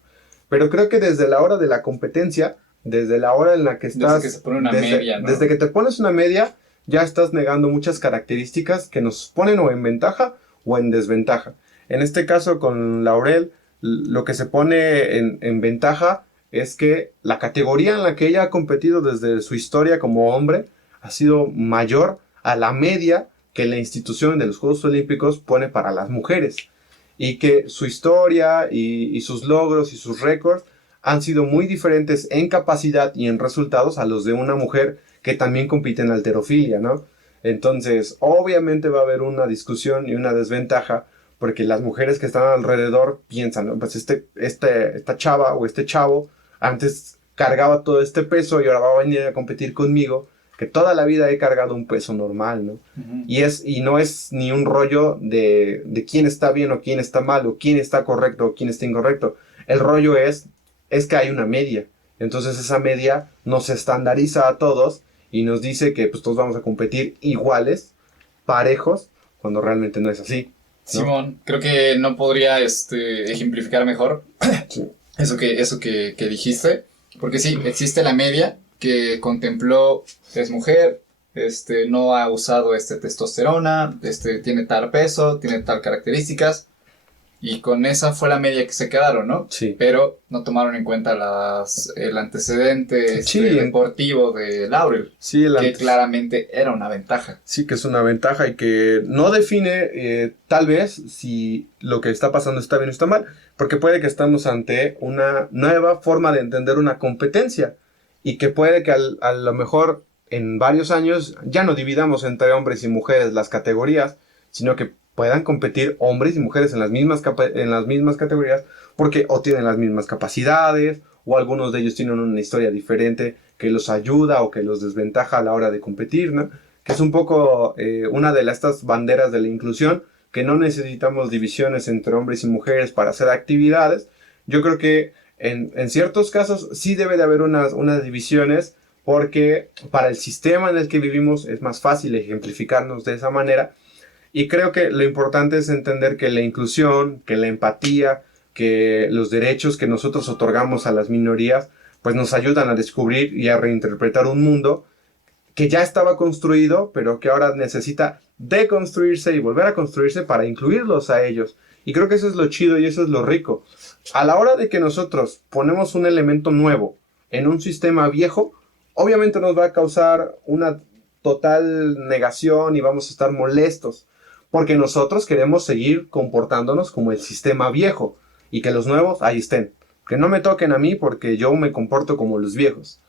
Pero creo que desde la hora de la competencia, desde la hora en la que estás... Desde que se pone una media, ¿no? Desde que te pones una media, ya estás negando muchas características que nos ponen o en ventaja o en desventaja. En este caso con Laurel, lo que se pone en ventaja es que la categoría en la que ella ha competido desde su historia como hombre ha sido mayor a la media que la institución de los Juegos Olímpicos pone para las mujeres, y que su historia y sus logros y sus récords han sido muy diferentes en capacidad y en resultados a los de una mujer que también compite en halterofilia, ¿no? Entonces, obviamente va a haber una discusión y una desventaja, porque las mujeres que están alrededor piensan, ¿no? Pues esta chava o este chavo antes cargaba todo este peso y ahora va a venir a competir conmigo, que toda la vida he cargado un peso normal, ¿no? Uh-huh. Y no es ni un rollo de quién está bien o quién está mal, o quién está correcto o quién está incorrecto. El rollo es que hay una media. Entonces esa media nos estandariza a todos y nos dice que pues todos vamos a competir iguales, parejos, cuando realmente no es así, ¿no? Simón, creo que no podría ejemplificar mejor sí. eso que dijiste, porque sí, existe la media que contempló, es mujer, no ha usado testosterona, tiene tal peso, tiene tal características, y con esa fue la media que se quedaron, ¿no? Sí. Pero no tomaron en cuenta el antecedente deportivo de Laurel, sí, que claramente era una ventaja. Sí, que es una ventaja y que no define tal vez si lo que está pasando está bien o está mal, porque puede que estamos ante una nueva forma de entender una competencia, y que puede que a lo mejor en varios años ya no dividamos entre hombres y mujeres las categorías, sino que puedan competir hombres y mujeres en las mismas categorías, porque o tienen las mismas capacidades, o algunos de ellos tienen una historia diferente que los ayuda o que los desventaja a la hora de competir, ¿no? Que es un poco una de estas banderas de la inclusión, que no necesitamos divisiones entre hombres y mujeres para hacer actividades. Yo creo que en ciertos casos sí debe de haber unas divisiones, porque para el sistema en el que vivimos es más fácil ejemplificarnos de esa manera. Y creo que lo importante es entender que la inclusión, que la empatía, que los derechos que nosotros otorgamos a las minorías, pues nos ayudan a descubrir y a reinterpretar un mundo que ya estaba construido, pero que ahora necesita deconstruirse y volver a construirse para incluirlos a ellos. Y creo que eso es lo chido y eso es lo rico. A la hora de que nosotros ponemos un elemento nuevo en un sistema viejo, obviamente nos va a causar una total negación y vamos a estar molestos, porque nosotros queremos seguir comportándonos como el sistema viejo y que los nuevos ahí estén. Que no me toquen a mí porque yo me comporto como los viejos.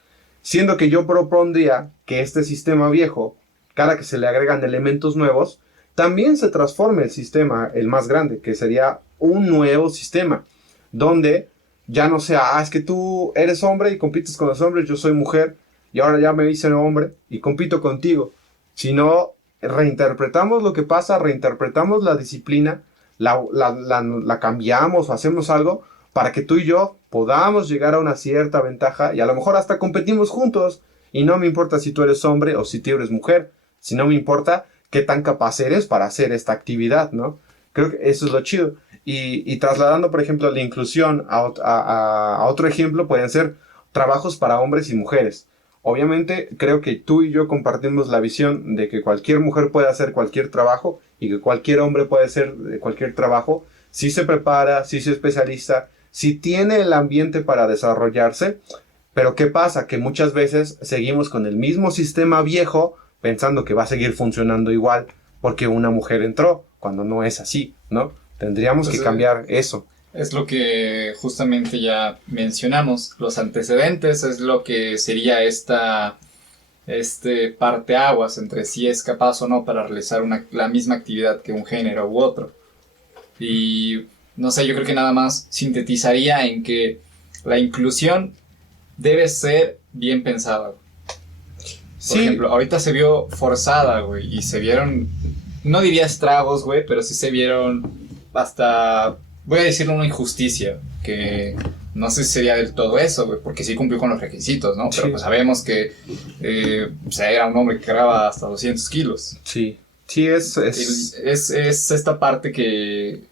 Siendo que yo propondría que este sistema viejo, cada que se le agregan elementos nuevos, también se transforme el sistema, el más grande, que sería un nuevo sistema, donde ya no sea, es que tú eres hombre y compites con los hombres, yo soy mujer, y ahora ya me dicen hombre y compito contigo, sino reinterpretamos lo que pasa, reinterpretamos la disciplina, la cambiamos o hacemos algo para que tú y yo podamos llegar a una cierta ventaja y a lo mejor hasta competimos juntos. Y no me importa si tú eres hombre o si tú eres mujer, sino me importa qué tan capaz eres para hacer esta actividad, ¿no? Creo que eso es lo chido. Y trasladando, por ejemplo, la inclusión a otro ejemplo, pueden ser trabajos para hombres y mujeres. Obviamente, creo que tú y yo compartimos la visión de que cualquier mujer puede hacer cualquier trabajo y que cualquier hombre puede hacer cualquier trabajo si se prepara, si se especializa, si tiene el ambiente para desarrollarse. Pero ¿qué pasa? Que muchas veces seguimos con el mismo sistema viejo pensando que va a seguir funcionando igual porque una mujer entró, cuando no es así, ¿no? Tendríamos que cambiar eso. Es lo que justamente ya mencionamos, los antecedentes, es lo que sería este parteaguas entre si es capaz o no para realizar la misma actividad que un género u otro. Y no sé, yo creo que nada más sintetizaría en que la inclusión debe ser bien pensada. Por ejemplo, ahorita se vio forzada, güey, y se vieron, no diría estragos, güey, pero sí se vieron hasta, voy a decirlo, una injusticia, que no sé si sería del todo eso, güey, porque sí cumplió con los requisitos, ¿no? Sí. Pero pues sabemos que era un hombre que cargaba hasta 200 kilos. Sí, sí, es esta parte que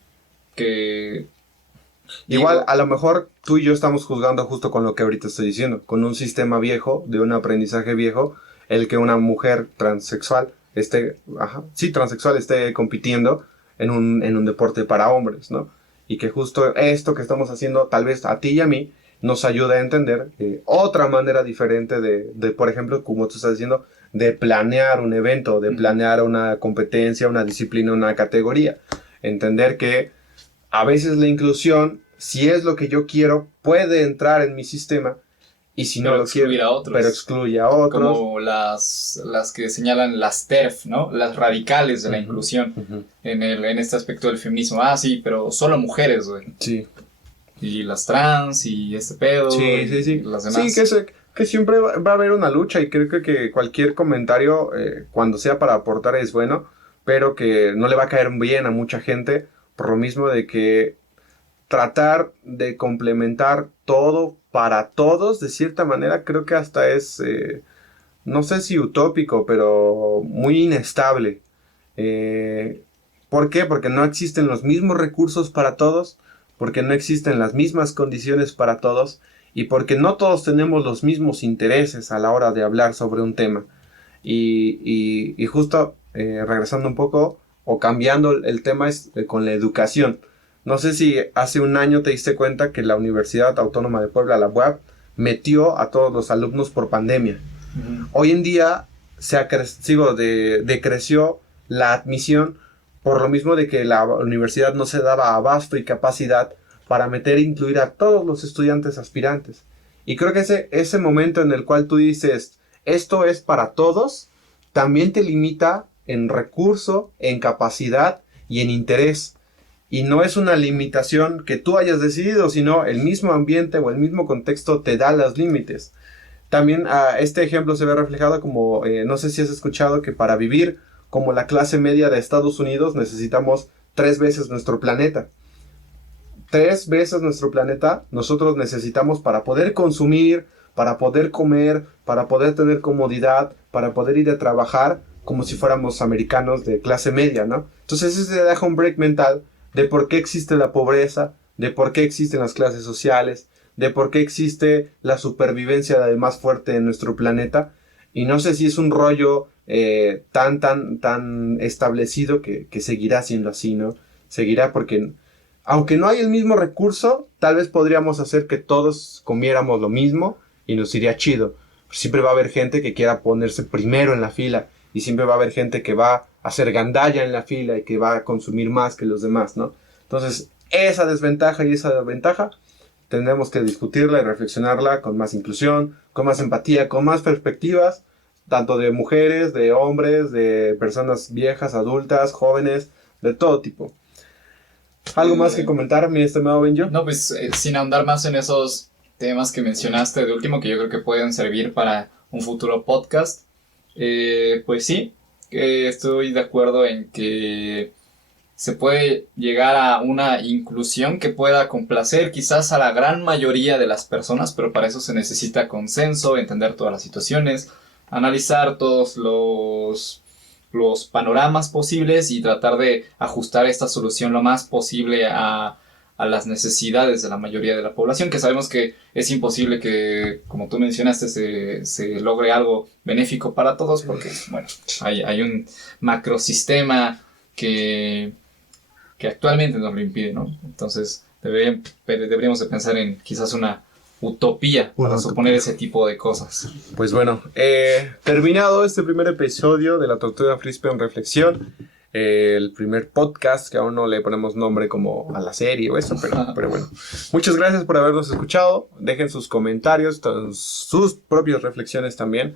igual, a lo mejor tú y yo estamos juzgando justo con lo que ahorita estoy diciendo, con un sistema viejo, de un aprendizaje viejo, el que una mujer transexual transexual esté compitiendo en un deporte para hombres, ¿no? Y que justo esto que estamos haciendo, tal vez a ti y a mí, nos ayuda a entender otra manera diferente de, por ejemplo, como tú estás diciendo, de planear un evento, de planear una competencia, una disciplina, una categoría. Entender que a veces la inclusión, si es lo que yo quiero, puede entrar en mi sistema, y si no lo quiero, pero excluye a otros. Como las que señalan las TERF, ¿no? Las radicales de la inclusión en este aspecto del feminismo. Ah, sí, pero solo mujeres, güey. Sí. Y las trans y este pedo. Sí. Las demás. Sí, que siempre va a haber una lucha y creo que cualquier comentario, cuando sea para aportar, es bueno, pero que no le va a caer bien a mucha gente por lo mismo de que tratar de complementar todo para todos, de cierta manera, creo que hasta es, no sé si utópico, pero muy inestable. ¿Por qué? Porque no existen los mismos recursos para todos, porque no existen las mismas condiciones para todos, y porque no todos tenemos los mismos intereses a la hora de hablar sobre un tema. Y justo regresando un poco, o cambiando el tema, es con la educación. No sé si hace un año te diste cuenta que la Universidad Autónoma de Puebla, la UAP, metió a todos los alumnos por pandemia. Hoy en día decreció la admisión por lo mismo de que la universidad no se daba abasto y capacidad para meter e incluir a todos los estudiantes aspirantes. Y creo que ese momento en el cual tú dices, esto es para todos, también te limita en recurso, en capacidad y en interés. Y no es una limitación que tú hayas decidido, sino el mismo ambiente o el mismo contexto te da los límites. También este ejemplo se ve reflejado como, no sé si has escuchado que para vivir como la clase media de Estados Unidos necesitamos 3 veces nuestro planeta. 3 veces nuestro planeta nosotros necesitamos para poder consumir, para poder comer, para poder tener comodidad, para poder ir a trabajar como si fuéramos americanos de clase media, ¿no? Entonces eso te deja un break mental de por qué existe la pobreza, de por qué existen las clases sociales, de por qué existe la supervivencia del más fuerte en nuestro planeta. Y no sé si es un rollo tan establecido que seguirá siendo así, ¿no? Seguirá porque, aunque no hay el mismo recurso, tal vez podríamos hacer que todos comiéramos lo mismo y nos iría chido. Siempre va a haber gente que quiera ponerse primero en la fila y siempre va a haber gente que va a hacer gandalla en la fila y que va a consumir más que los demás, ¿no? Entonces, esa desventaja y esa ventaja tendremos que discutirla y reflexionarla con más inclusión, con más empatía, con más perspectivas, tanto de mujeres, de hombres, de personas viejas, adultas, jóvenes, de todo tipo. ¿Algo más que comentar, mi estimado Benjo? No, pues sin ahondar más en esos temas que mencionaste de último, que yo creo que pueden servir para un futuro podcast, pues sí, estoy de acuerdo en que se puede llegar a una inclusión que pueda complacer quizás a la gran mayoría de las personas, pero para eso se necesita consenso, entender todas las situaciones, analizar todos los panoramas posibles y tratar de ajustar esta solución lo más posible a las necesidades de la mayoría de la población, que sabemos que es imposible que, como tú mencionaste, se logre algo benéfico para todos, porque, bueno, hay un macrosistema que actualmente nos lo impide, ¿no? Entonces deberíamos de pensar en quizás una utopía para suponer ese tipo de cosas. Pues bueno, terminado este primer episodio de la Tortuga Frisbee en Reflexión, el primer podcast, que aún no le ponemos nombre como a la serie o eso, pero bueno. Muchas gracias por habernos escuchado. Dejen sus comentarios, sus propias reflexiones también.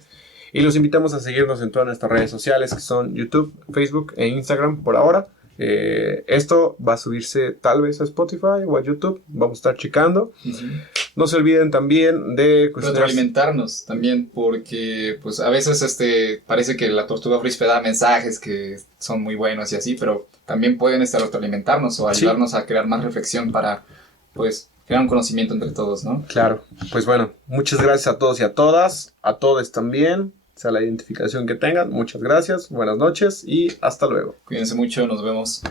Y los invitamos a seguirnos en todas nuestras redes sociales, que son YouTube, Facebook e Instagram por ahora. Esto va a subirse tal vez a Spotify o a YouTube. Vamos a estar checando. No se olviden también de retroalimentarnos también, porque pues a veces parece que la Tortuga Frisbee da mensajes que son muy buenos y así, pero también pueden retroalimentarnos o ayudarnos a crear más reflexión para pues crear un conocimiento entre todos, ¿no? Claro, pues bueno, muchas gracias a todos y a todas, a todos también, sea la identificación que tengan. Muchas gracias, buenas noches y hasta luego. Cuídense mucho, nos vemos.